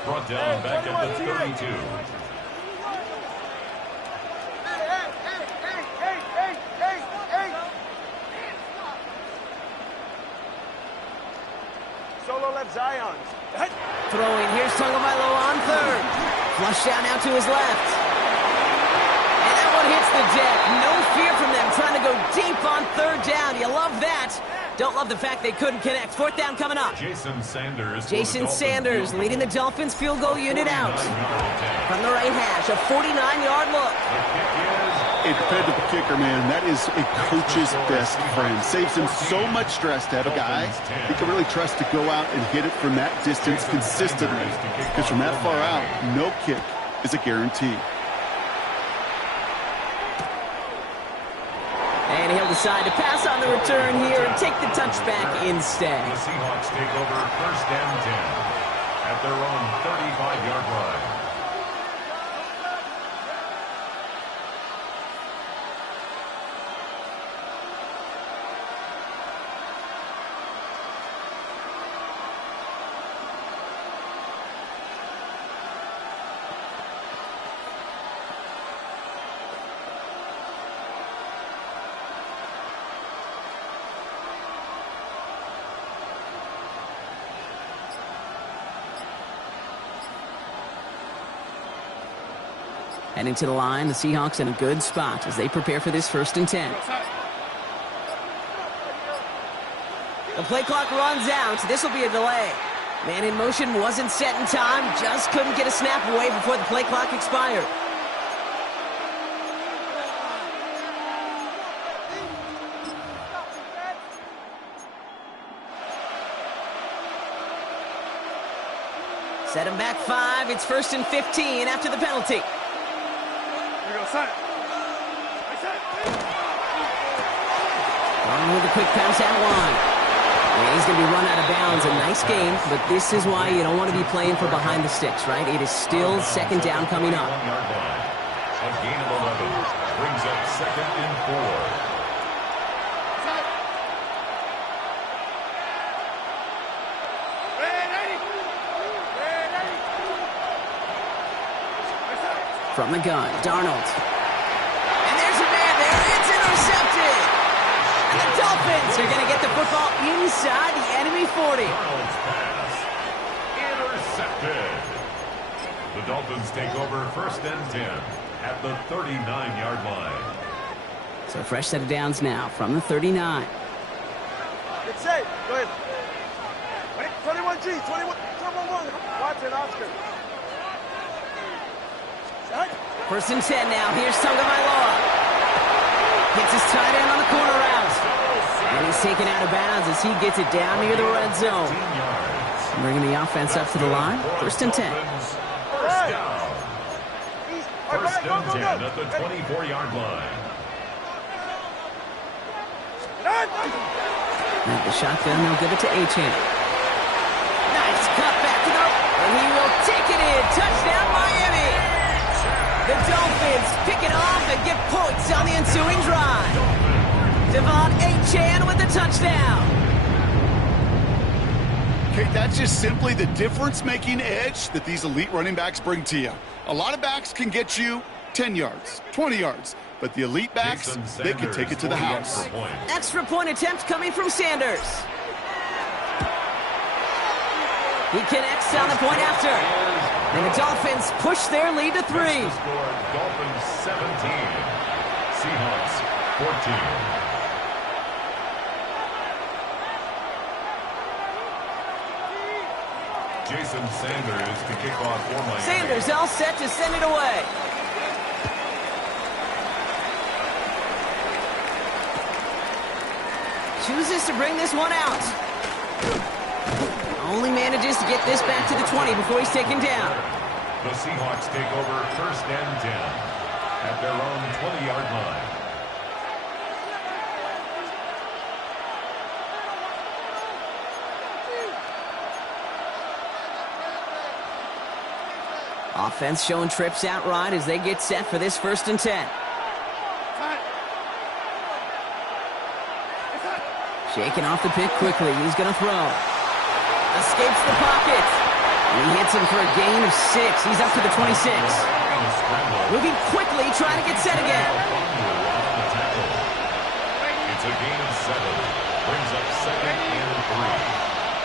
Brought down back at the 32. Solo left Zion. Throwing, here's Tagovailoa on third. Flush down now to his left. And that one hits the deck. No fear from them trying to go deep on third down. You love that. Don't love the fact they couldn't connect. Fourth down coming up. Jason Sanders leading the Dolphins field goal unit out. From the right hash, a 49-yard look. A dependable kicker, man. That is a coach's best friend. Saves him so much stress to have a guy he can really trust to go out and hit it from that distance consistently. Because from that far out, no kick is a guarantee. And he'll decide to pass on the return here and take the touchback instead. The Seahawks take over first and 10 at their own 35-yard line. Heading to the line, the Seahawks in a good spot as they prepare for this 1st and 10. The play clock runs out. This will be a delay. Man in motion wasn't set in time. Just couldn't get a snap away before the play clock expired. Set him back 5. It's 1st and 15 after the penalty. On with a quick pass out wide. And he's going to be run out of bounds. A nice game, but this is why you don't want to be playing for behind the sticks, right? It is still 2nd down coming up. A gain of 11 brings up 2nd and 4. From the gun, Darnold. And there's a man there. It's intercepted. And the Dolphins are going to get the football inside the enemy 40. Darnold's pass intercepted. The Dolphins take over 1st and 10 at the 39-yard line. So a fresh set of downs now from the 39. It's safe. Go ahead. 21G, 21, 1. Watson, Oscar. 1st and 10 now. Here's Tagovailoa. Gets his tight end on the corner route. And he's taken out of bounds as he gets it down near the red zone. Bringing the offense up to the line. 1st and 10. First down. 1st and 10 at the 24-yard line. At the shotgun, they'll give it to Achane. Nice cut back to the... And he will take it in. Touchdown, Miami. The Dolphins pick it off points on the ensuing drive. Devon Achane with the touchdown. Okay, that's just simply the difference-making edge that these elite running backs bring to you. A lot of backs can get you 10 yards, 20 yards, but the elite backs, they can take it to the house. Extra point attempt coming from Sanders. He connects on the point after. And the Dolphins push their lead to 3. Dolphins 17, Seahawks 14. Jason Sanders to kick off for Miami. Sanders all set to send it away. Chooses to bring this one out. Only manages to get this back to the 20 before he's taken down. The Seahawks take over 1st and 10 at their own 20-yard line. Offense showing trips out right as they get set for this 1st and 10. Shaking off the pick quickly. He's going to throw. Escapes the pocket. And he hits him for a gain of 6. He's up to the 26. Moving quickly, trying to get set again. It's a gain of 7. Brings up 2nd and 3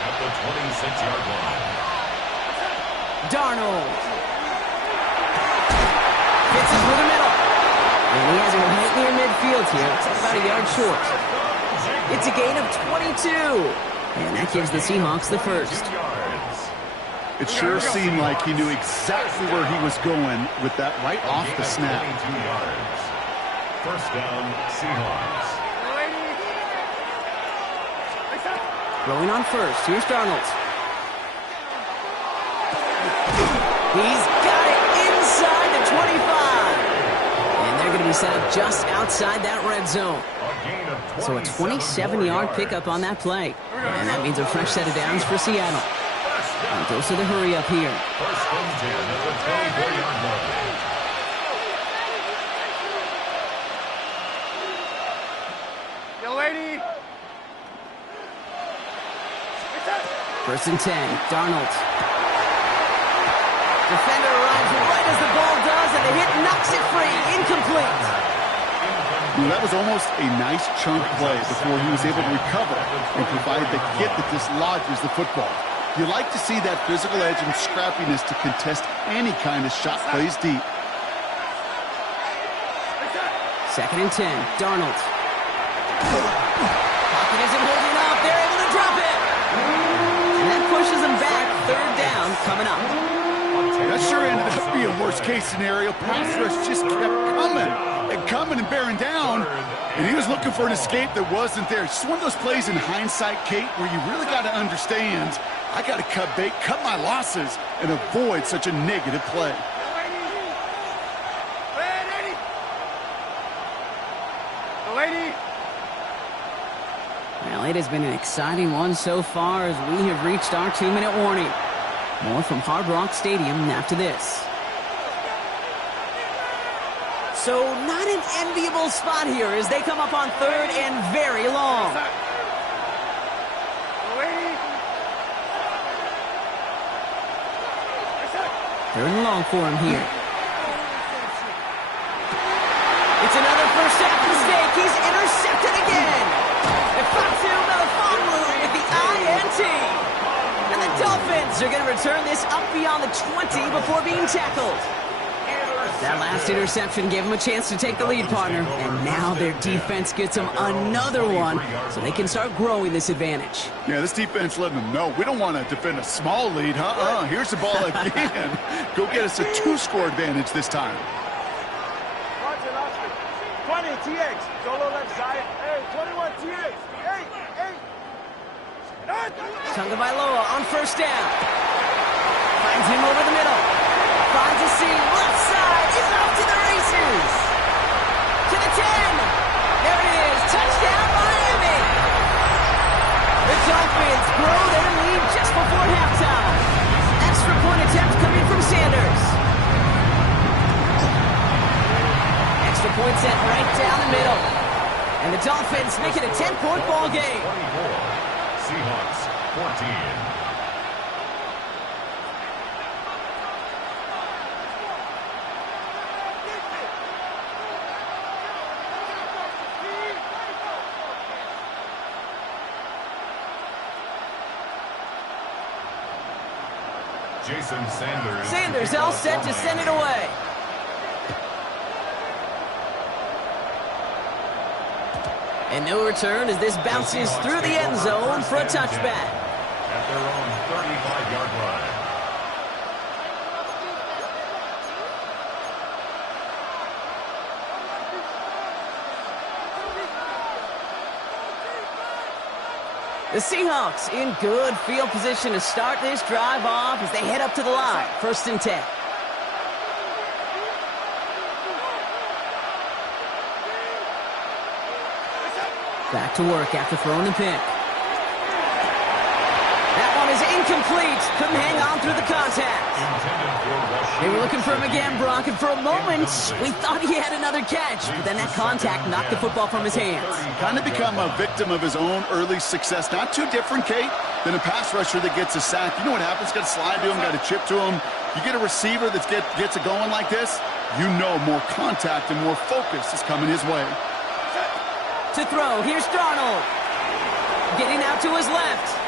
at the 26-yard line. Darnold. Fits it through the middle. And he has him right near midfield here. It's about a yard short. It's a gain of 22. And that gives the Seahawks the 1st. It sure seemed like he knew exactly where he was going with that right off the snap. 22 yards. 1st down, Seahawks. Throwing on 1st. Here's Darnold. He's got it inside the 25. And they're going to be set up just outside that red zone. So a 27-yard pickup on that play. And that means a fresh set of downs for Seattle. And goes to the hurry up here. 1st and 10 at the 24-yard line. Yo, lady. 1st and 10. Darnold. Defender arrives right as the ball does, and the hit knocks it free. Incomplete. That was almost a nice chunk play before he was able to recover and provide the hit that dislodges the football. You like to see that physical edge and scrappiness to contest any kind of shot plays deep. 2nd and 10. Darnold. Pocket isn't holding up. They're able to drop it. And that pushes them back. 3rd down coming up. That sure ended up being a worst-case scenario. Pass rush just kept coming and bearing down, and he was looking for an escape that wasn't there. It's just one of those plays in hindsight, Kate, where you really got to understand, I got to cut bait, cut my losses, and avoid such a negative play. Well, it has been an exciting one so far as we have reached our 2-minute warning. More from Hard Rock Stadium after this. So not an enviable spot here as they come up on 3rd and very long. 3rd and long for him here. It's another first half mistake. He's intercepted again. And Fatu Melifonwu with the INT. And the Dolphins are going to return this up beyond the 20 before being tackled. That last interception gave them a chance to take the lead, partner. And now their defense gets them another one so they can start growing this advantage. Yeah, this defense letting them know we don't want to defend a small lead. Here's the ball again. Go get us a 2-score advantage this time. 20, TX. Solo left side. Hey, 21, TX. Hey. Tagovailoa on 1st down. Finds him over the middle. Finds a seam. Left side. He's off to the races. To the 10. There it is. Touchdown, Miami. The Dolphins grow their lead just before halftime. Extra point attempt coming from Sanders. Extra point it's sent right down the middle. And the Dolphins make it a 10-point ball game. 24. Seahawks 14. Jason Sanders. Sanders all set to send it away. And no return as this bounces through the end zone for a touchback. At their own 35-yard line. The Seahawks in good field position to start this drive off as they head up to the line. 1st and 10. Back to work after throwing the pick. That one is incomplete. Couldn't hang on through the contact. They were looking for him again, Brock, and for a moment, we thought he had another catch. But then that contact knocked the football from his hands. Kind of become a victim of his own early success. Not too different, Kate, than a pass rusher that gets a sack. You know what happens? Got to slide to him, got to chip to him. You get a receiver that gets it going like this, you know more contact and more focus is coming his way. To throw, here's Darnold. Getting out to his left.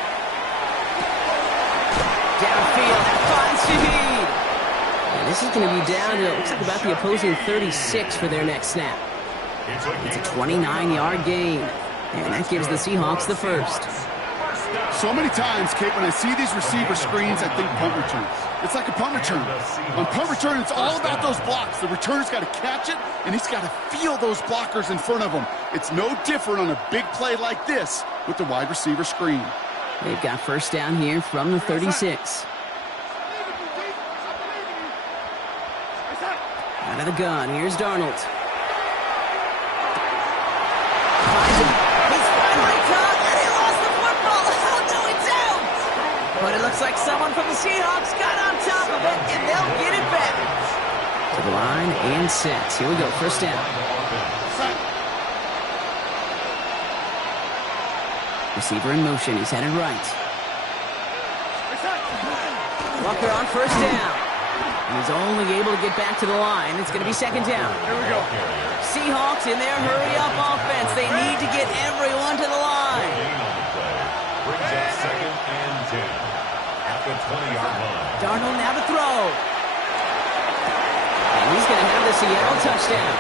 Downfield, finds Shaheed. And this is going to be down to, looks like about the opposing 36 for their next snap. It's a 29-yard gain. And that gives the Seahawks the first. So many times, Kate, when I see these receiver screens, I think punt returns. It's like a punt return. On punt return, it's all about those blocks. The returner's got to catch it, and he's got to feel those blockers in front of him. It's no different on a big play like this with the wide receiver screen. They've got first down here from the 36. Out of the gun, here's Darnold. Finds him. He's finally caught, and he lost the football. Oh, no, it's out. But it looks like someone from the Seahawks got on top of it, and they'll get it back. To the line and set. Here we go, first down. Receiver in motion, he's headed right. Walker on first down. And he's only able to get back to the line. It's going to be second down. Here we go. Seahawks in their hurry-up offense. They need to get everyone to the line. Brings up 2nd and 10 at the 20-yard line. Darnold now to throw. And he's going to have the Seattle touchdown.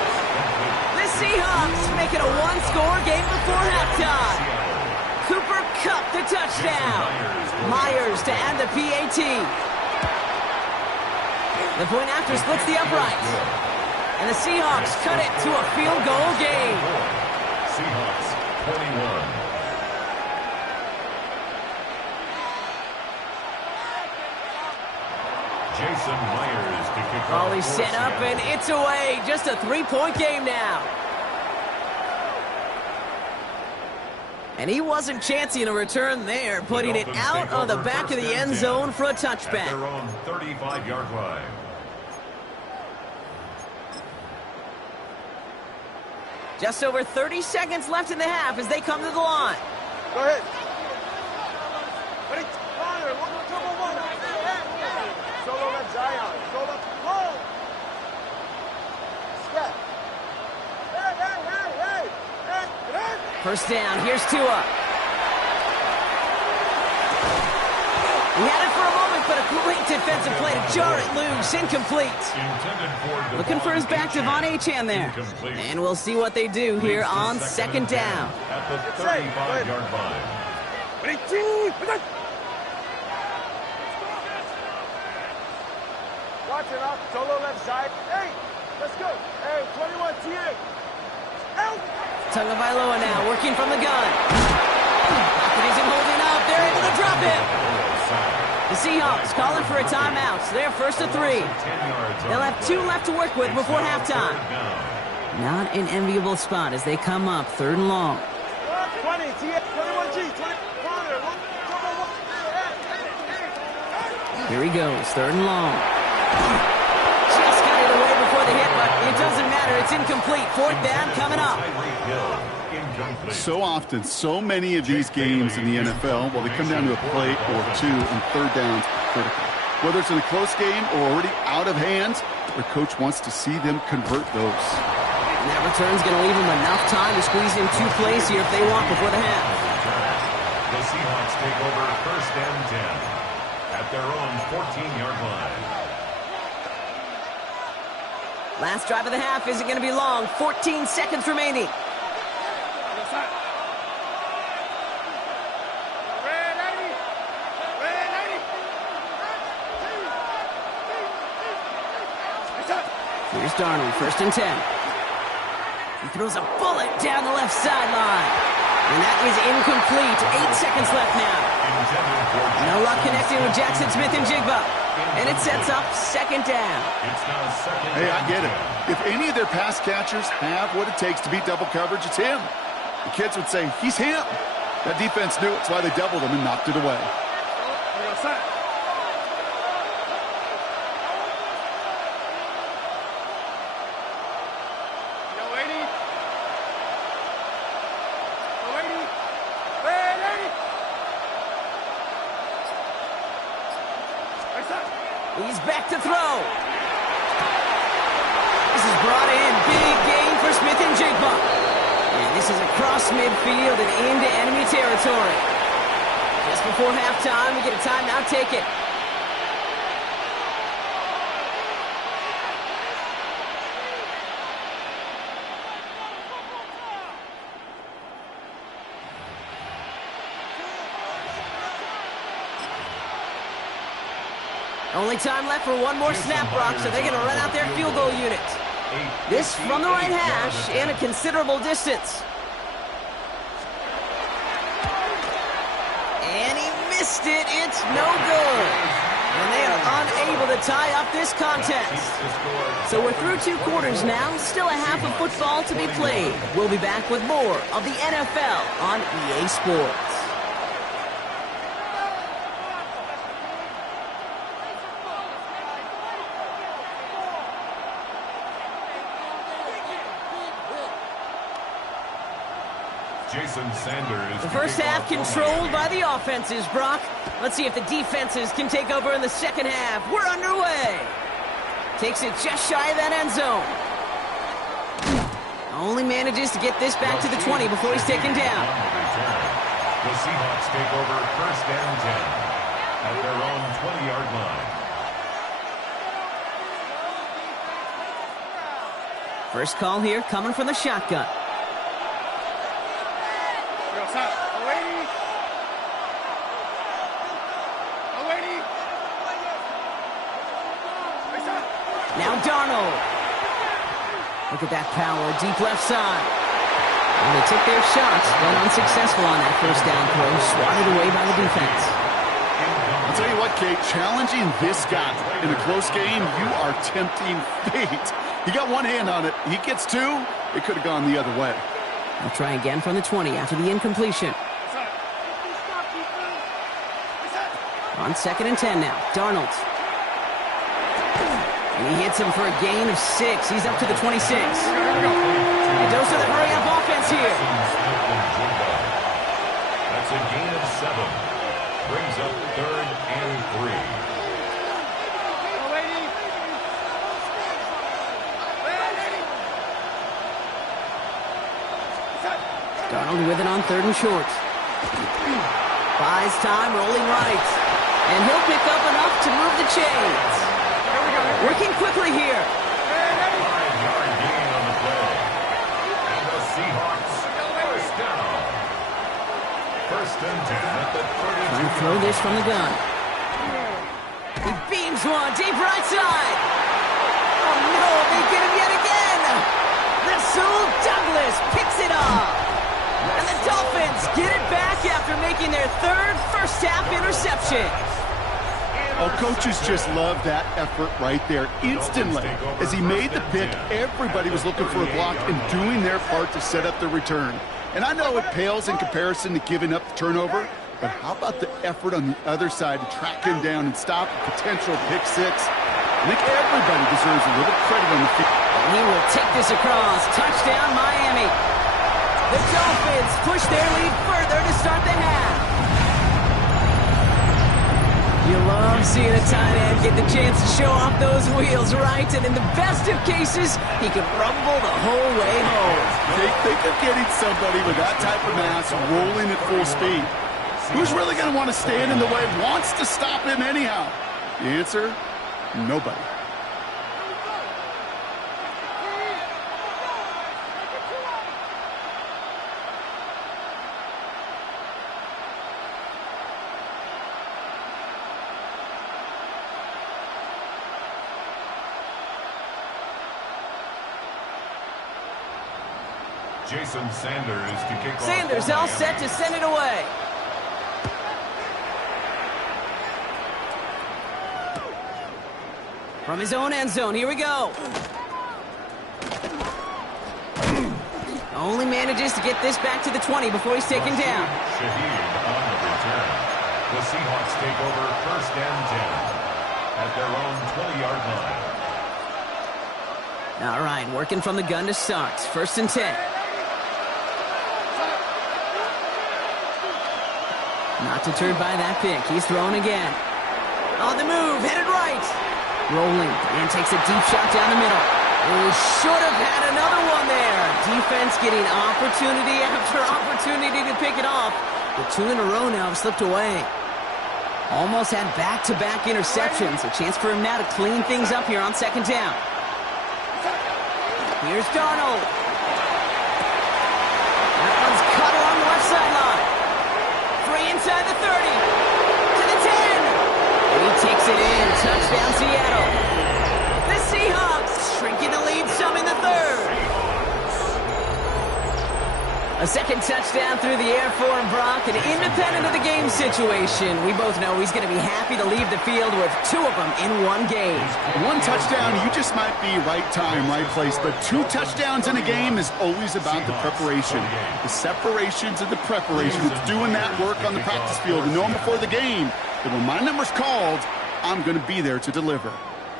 The Seahawks make it a one-score game before halftime. Cooper Kupp the touchdown. Myers to add the PAT. The point after splits the uprights. And the Seahawks cut it to a field goal game. Seahawks 21. Jason Myers to kick off. Ball is set up and it's away. Just a 3-point game now. And he wasn't chancing a return there, putting it out on the back of the end zone for a touchback. At their own 35-yard line. Just over 30 seconds left in the half as they come to the line. Go ahead. Ready? Father, one. Solo left Zion. Solo. Whoa. Step. Hey. First down, here's Tua. He had it for a moment, but a great defensive play to jar it loose. Incomplete. Looking for his back, Devon Achane there. And we'll see what they do here on second down. At the 35-yard line. Ready? 2. Watch it up. Solo left side. Hey, let's go. Hey, 21 TA. Out. Tagovailoa now working from the gun. Pocket isn't holding up. They're able to drop him. The Seahawks calling for a timeout. So they're first to 3. They'll have 2 left to work with before halftime. Not an enviable spot as they come up 3rd and long. 20 TA. 21G. 20. Here he goes, 3rd and long. Just got it away before the hit, but it doesn't matter. It's It's incomplete. Fourth down coming up. So often, so many of these games in the NFL, well, they come down to a play or two, and third downs are critical. Whether it's in a close game or already out of hand, the coach wants to see them convert those. And that return's going to leave them enough time to squeeze in 2 plays here if they want before the half. The Seahawks take over first and 10 at their own 14-yard line. Last drive of the half isn't going to be long. 14 seconds remaining. Here's Darnold, first and 10. He throws a bullet down the left sideline. And that is incomplete. 8 seconds left now. No luck connecting with Jackson Smith and Jigba. And it sets up second down. Hey, I get it. If any of their pass catchers have what it takes to beat double coverage, it's him. The kids would say, he's him. That defense knew it. That's why they doubled him and knocked it away. He's back to throw. This is brought in. Big gain for Smith and Jigba. And this is across midfield and into enemy territory. Just before halftime, we get a timeout. Take it. Only time left for one more snap, Brock, so they're going to run out their field goal unit. This from the right hash and a considerable distance. And he missed it. It's no good. And they are unable to tie up this contest. So we're through 2 quarters now. Still a half of football to be played. We'll be back with more of the NFL on EA Sports. Jason Sanders. The first half controlled by the offenses, Brock. Let's see if the defenses can take over in the second half. We're underway. Takes it just shy of that end zone. Only manages to get this back to the 20 before he's taken down. The Seahawks take over first and 10 at their own 20-yard line. First call here coming from the shotgun. Now Darnold. Look at that power, deep left side. And they took their shots, but unsuccessful on that first down throw, swatted away by the defense. I'll tell you what, Kate, challenging this guy in a close game, you are tempting fate. He got one hand on it. He gets 2. It could have gone the other way. They'll try again from the 20 after the incompletion. On second and 10 now, Darnold. And he hits him for a gain of 6. He's up to the 26. A dose of the hurry-up offense here. That's a gain of 7. Brings up third and 3. Darnold with it on third and short. Buys time, rolling right. And he'll pick up enough to move the chains. Working quickly here. 5-yard gain on the play. And the Seahawks first down. First and 10 at the 32. Trying to throw this from the gun. He beams one, deep right side. Oh no, they get him yet again. Rasul Douglas picks it up. And the Dolphins get it back after making their third first-half interception. Oh, coaches just love that effort right there. Instantly, as he made the pick, everybody was looking for a block and doing their part to set up the return. And I know it pales in comparison to giving up the turnover, but how about the effort on the other side to track him down and stop a potential pick 6? I think everybody deserves a little credit on the field. And he will take this across. Touchdown, Miami. The Dolphins push their lead further to start the half. You love seeing a tight end get the chance to show off those wheels, right? And in the best of cases, he can rumble the whole way home. Think of getting somebody with that type of mass rolling at full speed. Who's really going to want to stand in the way, wants to stop him anyhow? The answer, nobody. Jason Sanders to kick off. Sanders all set to send it away. From his own end zone, here we go. Only manages to get this back to the 20 before he's taken down. Shaheed on the return. The Seahawks take over 1st and 10 at their own 20-yard line. All right, working from the gun to start. 1st and 10. Not deterred by that pick. He's thrown again. On the move, headed right. Rolling, and takes a deep shot down the middle. Oh, should have had another one there. Defense getting opportunity after opportunity to pick it off. The 2 in a row now have slipped away. Almost had back-to-back interceptions. A chance for him now to clean things up here on 2nd down. Here's Darnold. That one's cut along the left sideline. 3 inside the 30. To the 10. And he takes it in. Touchdown, Seattle. The Seahawks shrinking the lead some in the 3rd. A 2nd touchdown through the air for Brock, and independent of the game situation, we both know he's going to be happy to leave the field with 2 of them in one game. 1 touchdown, you just might be right time, right place, but 2 touchdowns in a game is always about the preparation. The separation to the preparation. It's doing that work on the practice field and knowing before the game that when my number's called, I'm going to be there to deliver.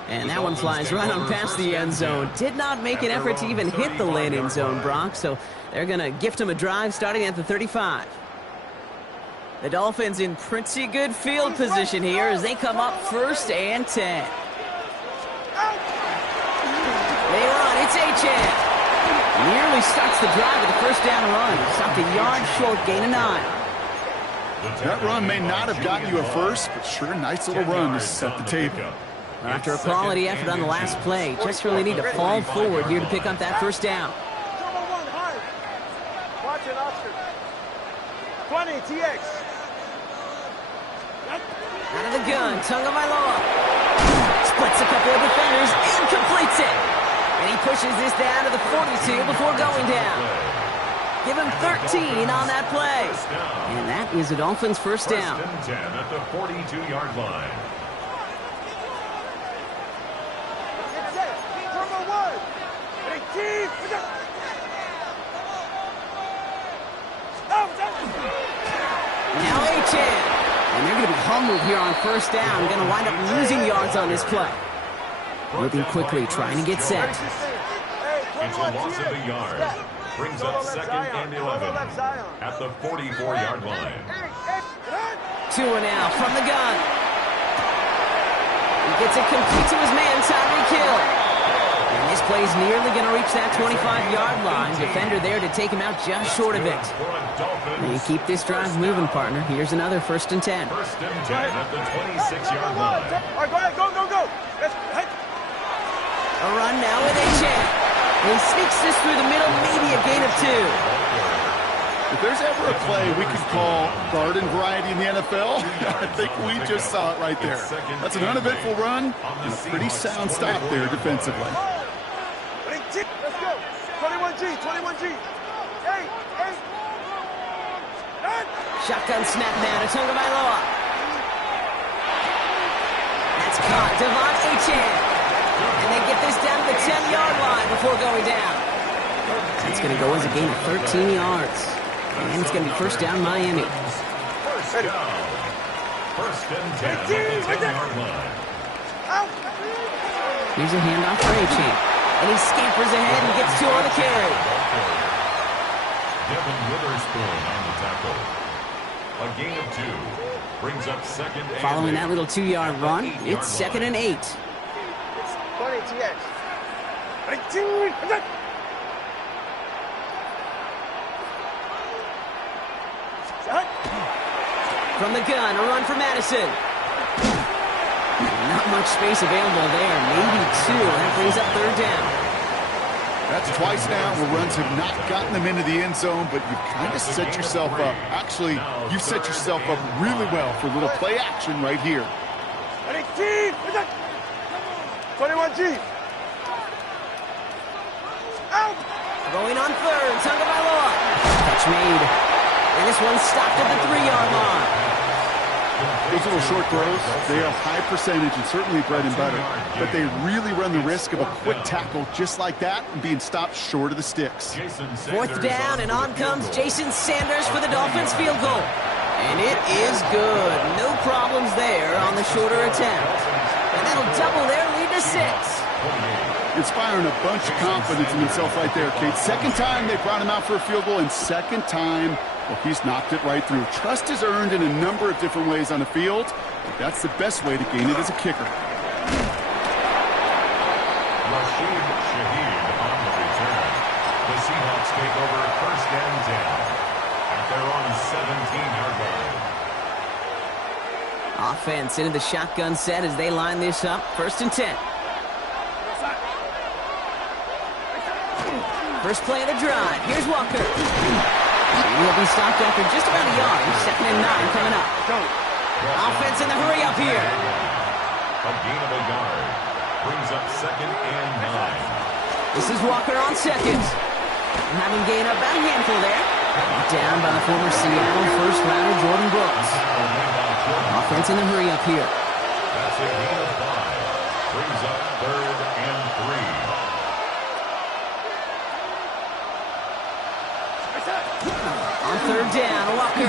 And that one flies right on past the end zone. Did not make an effort to even hit the landing zone, Brock, so they're going to gift him a drive starting at the 35. The Dolphins in pretty good field position here as they come up 1st and 10. They run, it's Achan. Nearly starts the drive with a 1st down run. Stopped a yard short, gain of 9. That run may not have gotten you a first, but sure, nice little run to set the table. After a quality effort on the last play, just really need to fall forward here to pick up that 1st down. Watch it, Oscar. 20, TX. Out of the gun, Tagovailoa. Splits a couple of defenders and completes it. And he pushes this down to the 42 before going down. Give him 13 on that play. And that is the Dolphins' 1st down. 1st and 10 at the 42-yard line. Now Achan. And they're going to be humbled here on 1st down. Going to wind up losing yards on this play. Moving quickly, trying to get set. It's a loss of a yard. Brings up 2nd and 11 at the 44-yard line. 2 now from the gun. He gets it complete to his man, Tyreek Hill. And this play's nearly going to reach that 25-yard line. Defender there to take him out just short of it. And you keep this drive moving, partner. Here's another 1st and 10. 1st and 10 at the 26-yard line. All right, go ahead, go. A run now with Achan. He sneaks this through the middle, maybe a gain of 2. If there's ever a play we could call garden variety in the NFL, I think we just saw it right there. That's an uneventful run and a pretty sound stop there defensively. Let's go. 21G. Hey. Shotgun snap now to Tagovailoa. That's caught. Devon Achan. And they get this down to the 10-yard line before going down. That's going to go as a gain of 13 yards. And it's going to be 1st down, Miami. 1st down. 1st and 10 at the 10-yard line. Here's a handoff for A-Chain. And he scampers ahead and gets 2 on the carry. Devin Witherspoon on the tackle. A gain of 2. Brings up second and Following 8. that little 2-yard run, it's second and 8. 20 TX. 19, attack! From the gun, a run for Madison. Not much space available there, maybe 2. That brings up third down. That's twice now where runs have not gotten them into the end zone, but you've kind of set yourself up. Actually, you've set yourself up really well for a little play action right here. 21G. Out. Going on third, Tagovailoa. Catch made. And this one stopped at the 3-yard line. Those little short throws, they are high percentage and certainly bread and butter, but they really run the risk of a quick tackle just like that and being stopped short of the sticks. Fourth down, and on comes Jason Sanders for the Dolphins field goal. And it is good. No problems there on the shorter attempt. And that'll double their lead to 6. Inspiring a bunch of confidence in himself right there, Kate. Second time they brought him out for a field goal, and second time, well, he's knocked it right through. Trust is earned in a number of different ways on the field, but that's the best way to gain it as a kicker. Rashid Shaheed on the return. The Seahawks take over first and 10 at their own 17-yard line. Offense into the shotgun set as they line this up. First and 10. First play of the drive. Here's Walker. He'll be stopped after just about a yard. Second and 9 coming up. Offense in the hurry up here. A gain of a yard. Brings up second and 9. This is Walker on second. Having gained up about a handful there. Down by the former Seattle first rounder Jordan Brooks. Offense in the hurry up here. That's a gain of 5. Brings up third and 3. On third down, Walker.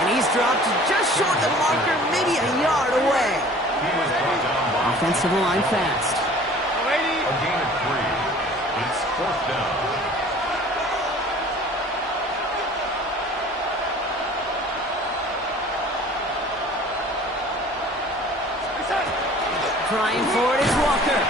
And he's dropped just short of the marker, maybe a yard away. He was brought down by Offense to the line fast. a gain of 3. It's fourth down. Trying for it is Walker.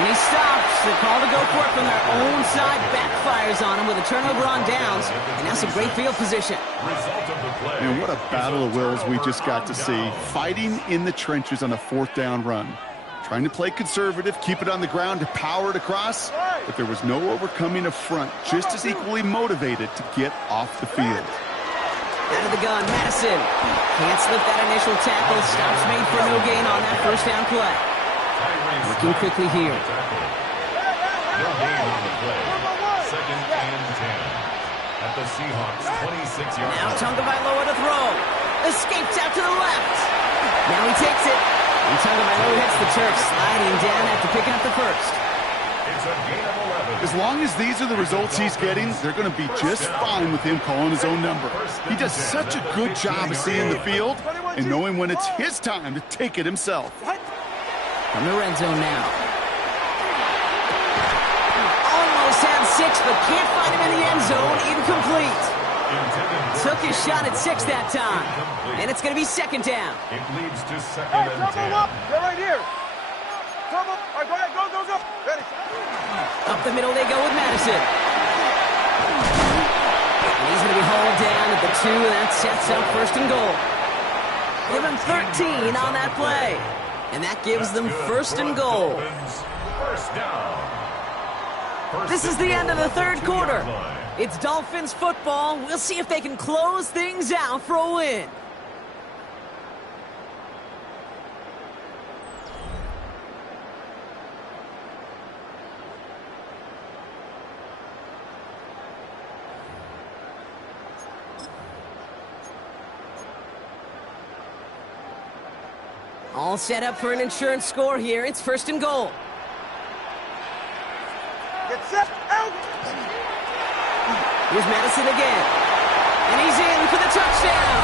And he stops. The call to go for it from their own side backfires on him with a turnover on downs. And now some great field position. Result of the play. And what a battle of wills we just got to see. Fighting in the trenches on a fourth down run. Trying to play conservative, keep it on the ground to power it across. But there was no overcoming a front, just as equally motivated to get off the field. Out of the gun, Madison. Can't slip that initial tackle. Stops made for no gain on that first down play. Working quickly here. No gain on the play. Second and 10 at the Seahawks 26-yard Now line. Tagovailoa to throw. Escapes out to the left. Now he takes it. And Tagovailoa hits the turf, sliding down after picking up the first. It's a gain of 11. As long as these are the results he's getting, they're going to be just fine with him calling his own number. He does such a good job of seeing the field and knowing when it's his time to take it himself. From the red zone now. Almost had 6, but can't find him in the end zone. Incomplete. Took his shot at 6 that time. And it's going to be second down. It leads to second and 10. They're right here. Trouble. All right, go ahead. Go, go, go. Ready. Up the middle they go with Madison. And he's going to be hauled down at the 2, and that sets up first and goal. Give him 13 on that play. And that gives them first and goal. First down. This is the end of the third quarter. It's Dolphins football. We'll see if they can close things out for a win. All set up for an insurance score here. It's first and goal. Get set. Out. Here's Madison again. And he's in for the touchdown.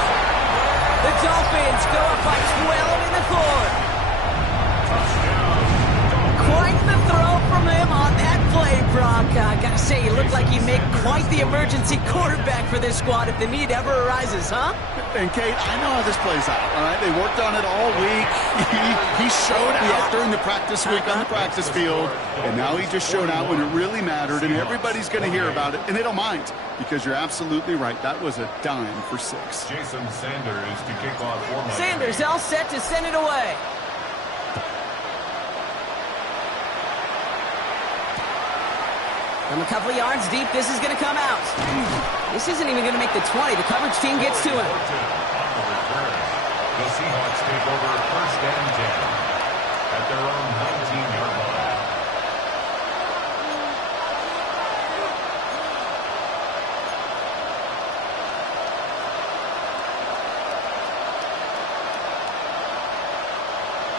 The Dolphins go up by 12 in the fourth. Touchdown, Quite the throw from him on that play, Brock. I gotta say, he looked like he'd make quite the emergency quarterback for this squad if the need ever arises, huh? And Kate, I know how this plays out, all right? They worked on it all week. He showed out during the practice week on the practice field, and now he just showed out when it really mattered, and everybody's going to hear about it, and they don't mind, because you're absolutely right. That was a dime for 6. Jason Sanders to kick off for Miami. Sanders all set to send it away. From a couple of yards deep, this is going to come out. This isn't even going to make the 20. The coverage team gets to him. On the return, the Seahawks take over 1st and 10 at their own 19-yard line.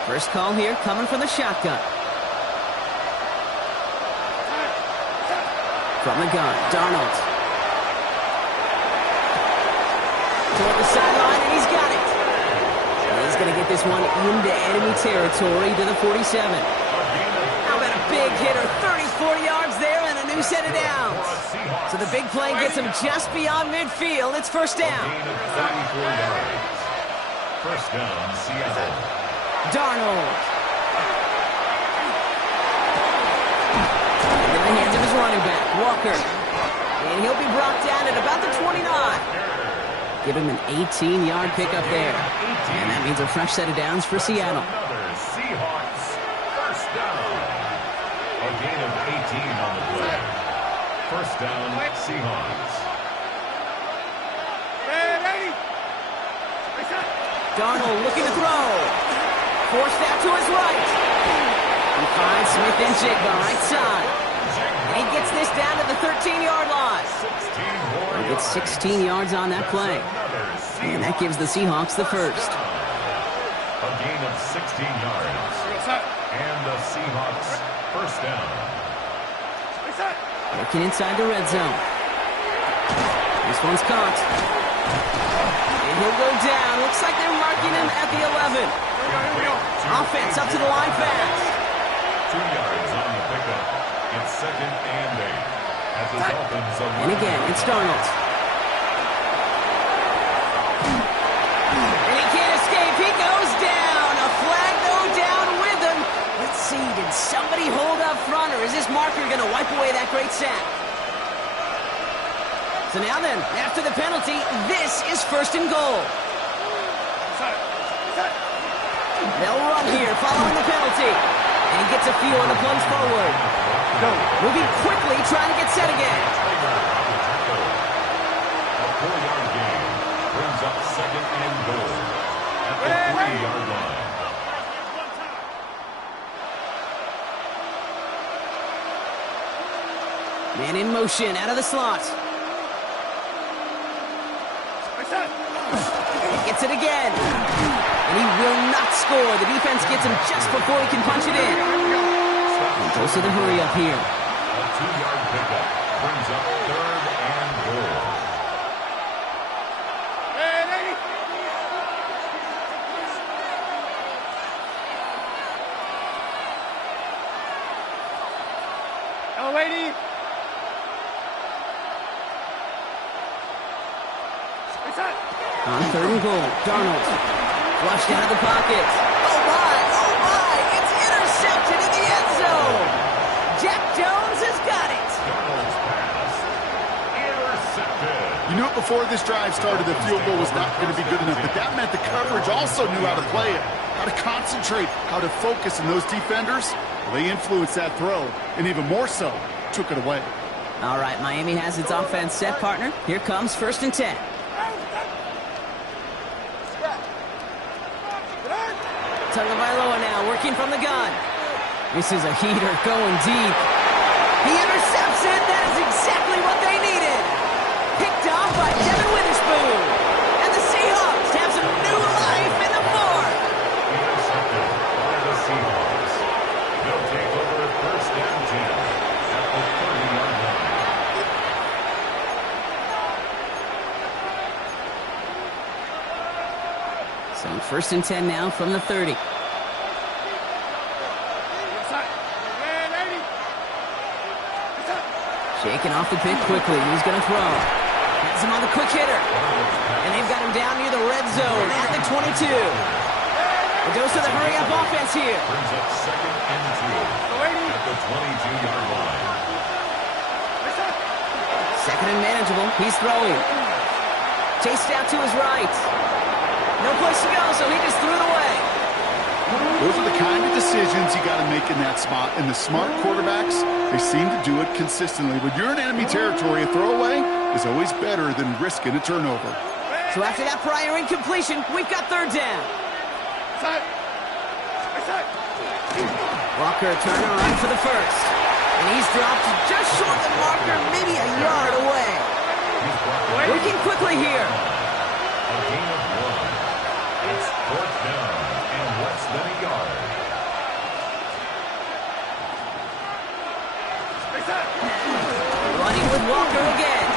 First call here coming from the shotgun. From the gun, Darnold. Toward the sideline, and he's got it. He's going to get this one into enemy territory to the 47. How about a big hitter, 30, 40 yards there, and a new set of downs. So the big play gets him just beyond midfield. It's first down. Gain of 34 yards. First down, Seattle. Darnold. In the hands of his running back, Walker. And he'll be brought down at about the 29. Give him an 18-yard pickup there. And that means a fresh set of downs for Seattle. Another Seahawks first down. A gain of 18 on the play. First down, Seahawks. Darnold looking to throw. Forced out to his right. He finds Smith and Jigba right side. And he gets this down to the 13-yard line. He gets 16 yards on that play. And that gives the Seahawks the first. A gain of 16 yards. And the Seahawks first down. Working inside the red zone. This one's caught. And he'll go down. Looks like they're marking him at the 11. Offense up to the line fast. 2 yards on the pickup. It's 2nd and 8. As the Dolphins And again, it's Darnold. And he can't escape. He goes down. A flag go down with him. Let's see, did somebody hold up front, or is this marker going to wipe away that great sack? So now then, after the penalty, this is 1st and goal. They'll run here following the penalty. And he gets a few on the plunge forward. Moving quickly, trying to get set again. A 4-yard gain brings up 2nd and goal at the 3-yard line. Man in motion, out of the slot. He gets it again. And he will not score. The defense gets him just before he can punch it in. And goes to the hurry up here. A 2-yard pickup brings up 3rd and goal. Lady. On 3rd and goal, Darnold. Flushed out of the pocket. Oh my, it's intercepted in the end zone. Jack Jones has got it. Darnold's pass intercepted. You knew it before this drive started, the field goal was not going to be good enough, but that meant the coverage also knew how to play it, how to concentrate, how to focus, and those defenders, well, they influenced that throw, and even more so, took it away. All right, Miami has its offense set, partner. Here comes 1st and 10. Tagovailoa now working from the gun. This is a heater going deep. He intercepts it. That is exactly what they needed. Picked off by Devin Witherspoon. And the Seahawks have some new life in the 4th. Intercepted by the Seahawks. They'll take over 1st and 10 at the 30-yard line. So 1st and 10 now from the 30. Shaking off the pick quickly. He's going to throw. Has him on the quick hitter. And they've got him down near the red zone at the 22. It goes to the hurry-up offense here. Brings up 2nd and 2 at the 22-yard line. 2nd and manageable. He's throwing. Chased out to his right. No place to go, so he just threw it away. Those are the kind of decisions you got to make in that spot. And the smart quarterbacks, they seem to do it consistently. When you're in enemy territory, a throwaway is always better than risking a turnover. So after that prior incompletion, we've got 3rd down. Walker turning around for the first. And he's dropped just short of the marker, maybe a yard away. Working quickly here. A gain of 1. It's 4th down and less than a yard. Running with Walker again.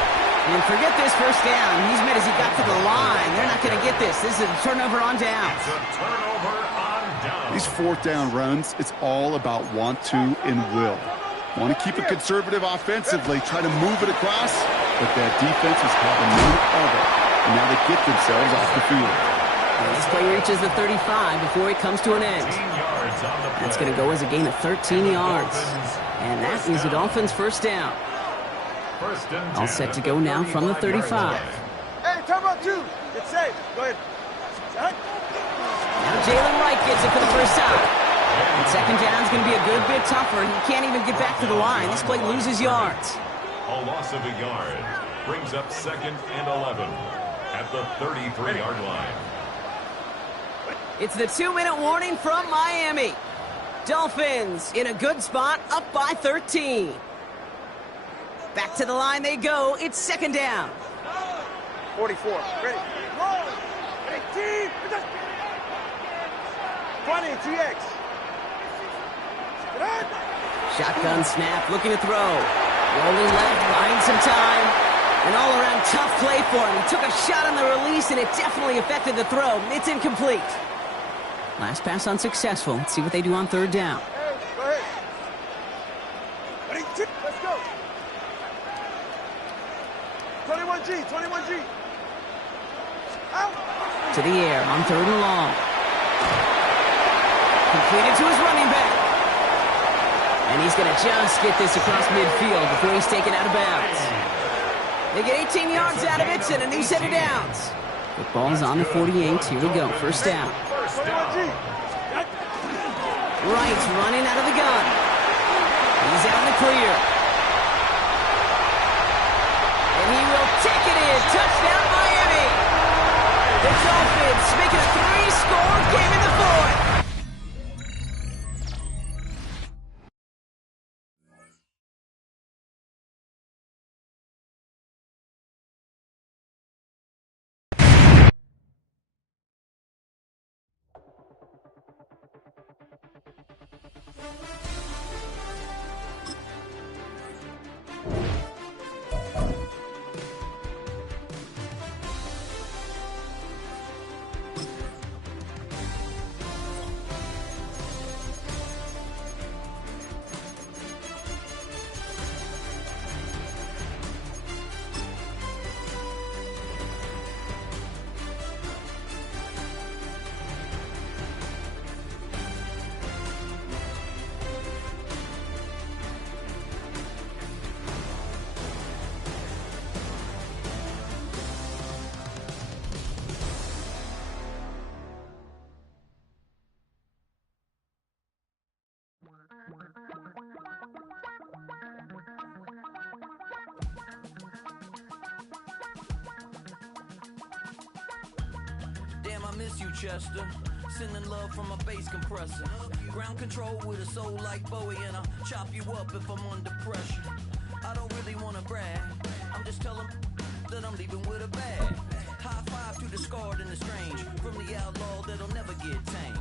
And forget this first down. He's made as he got to the line. They're not going to get this. This is a turnover on downs. It's a turnover on downs. These 4th down runs, it's all about want to and will. Want to keep it conservative offensively, try to move it across, but that defense is having none of it. And now they get themselves off the field. And this play reaches the 35 before it comes to an end. 15 yards on the play. That's going to go as a gain of 13 yards. And that is the Dolphins' first down. First and 10 All set to go now from the 35. Hey, time out 2. Get safe. Go ahead. Now Jalen Wright gets it for the first time. And 2nd down is going to be a good bit tougher. He can't even get back to the line. This play loses yards. A loss of a yard brings up 2nd and 11 at the 33-yard line. It's the 2-minute warning from Miami. Dolphins in a good spot, up by 13. Back to the line they go. It's 2nd down. 44. Ready. Roll. 18. 20. TX. Shotgun snap, looking to throw. Rolling left, buying some time. An all-around tough play for him. He took a shot on the release, and it definitely affected the throw. It's incomplete. Last pass unsuccessful. Let's see what they do on 3rd down. Hey, go ahead. Ready, let's go. 21G, 21G. Out. To the air on 3rd and long. Completed to his running back. And he's going to just get this across midfield before he's taken out of bounds. They get 18 yards out of it and a new set of downs. Football's on the 48. Here we go. First down. Wright running out of the gun. He's out in the clear. And he will take it in. Touchdown, Miami. The Dolphins make it a 3-score game in the 4th. Damn, I miss you, Chester. Sending love from a bass compressor. Ground control with a soul like Bowie, and I'll chop you up if I'm under pressure. I don't really want to brag. I'm just telling that I'm leaving with a bag. High five to the scarred and the strange. From the outlaw that'll never get tamed.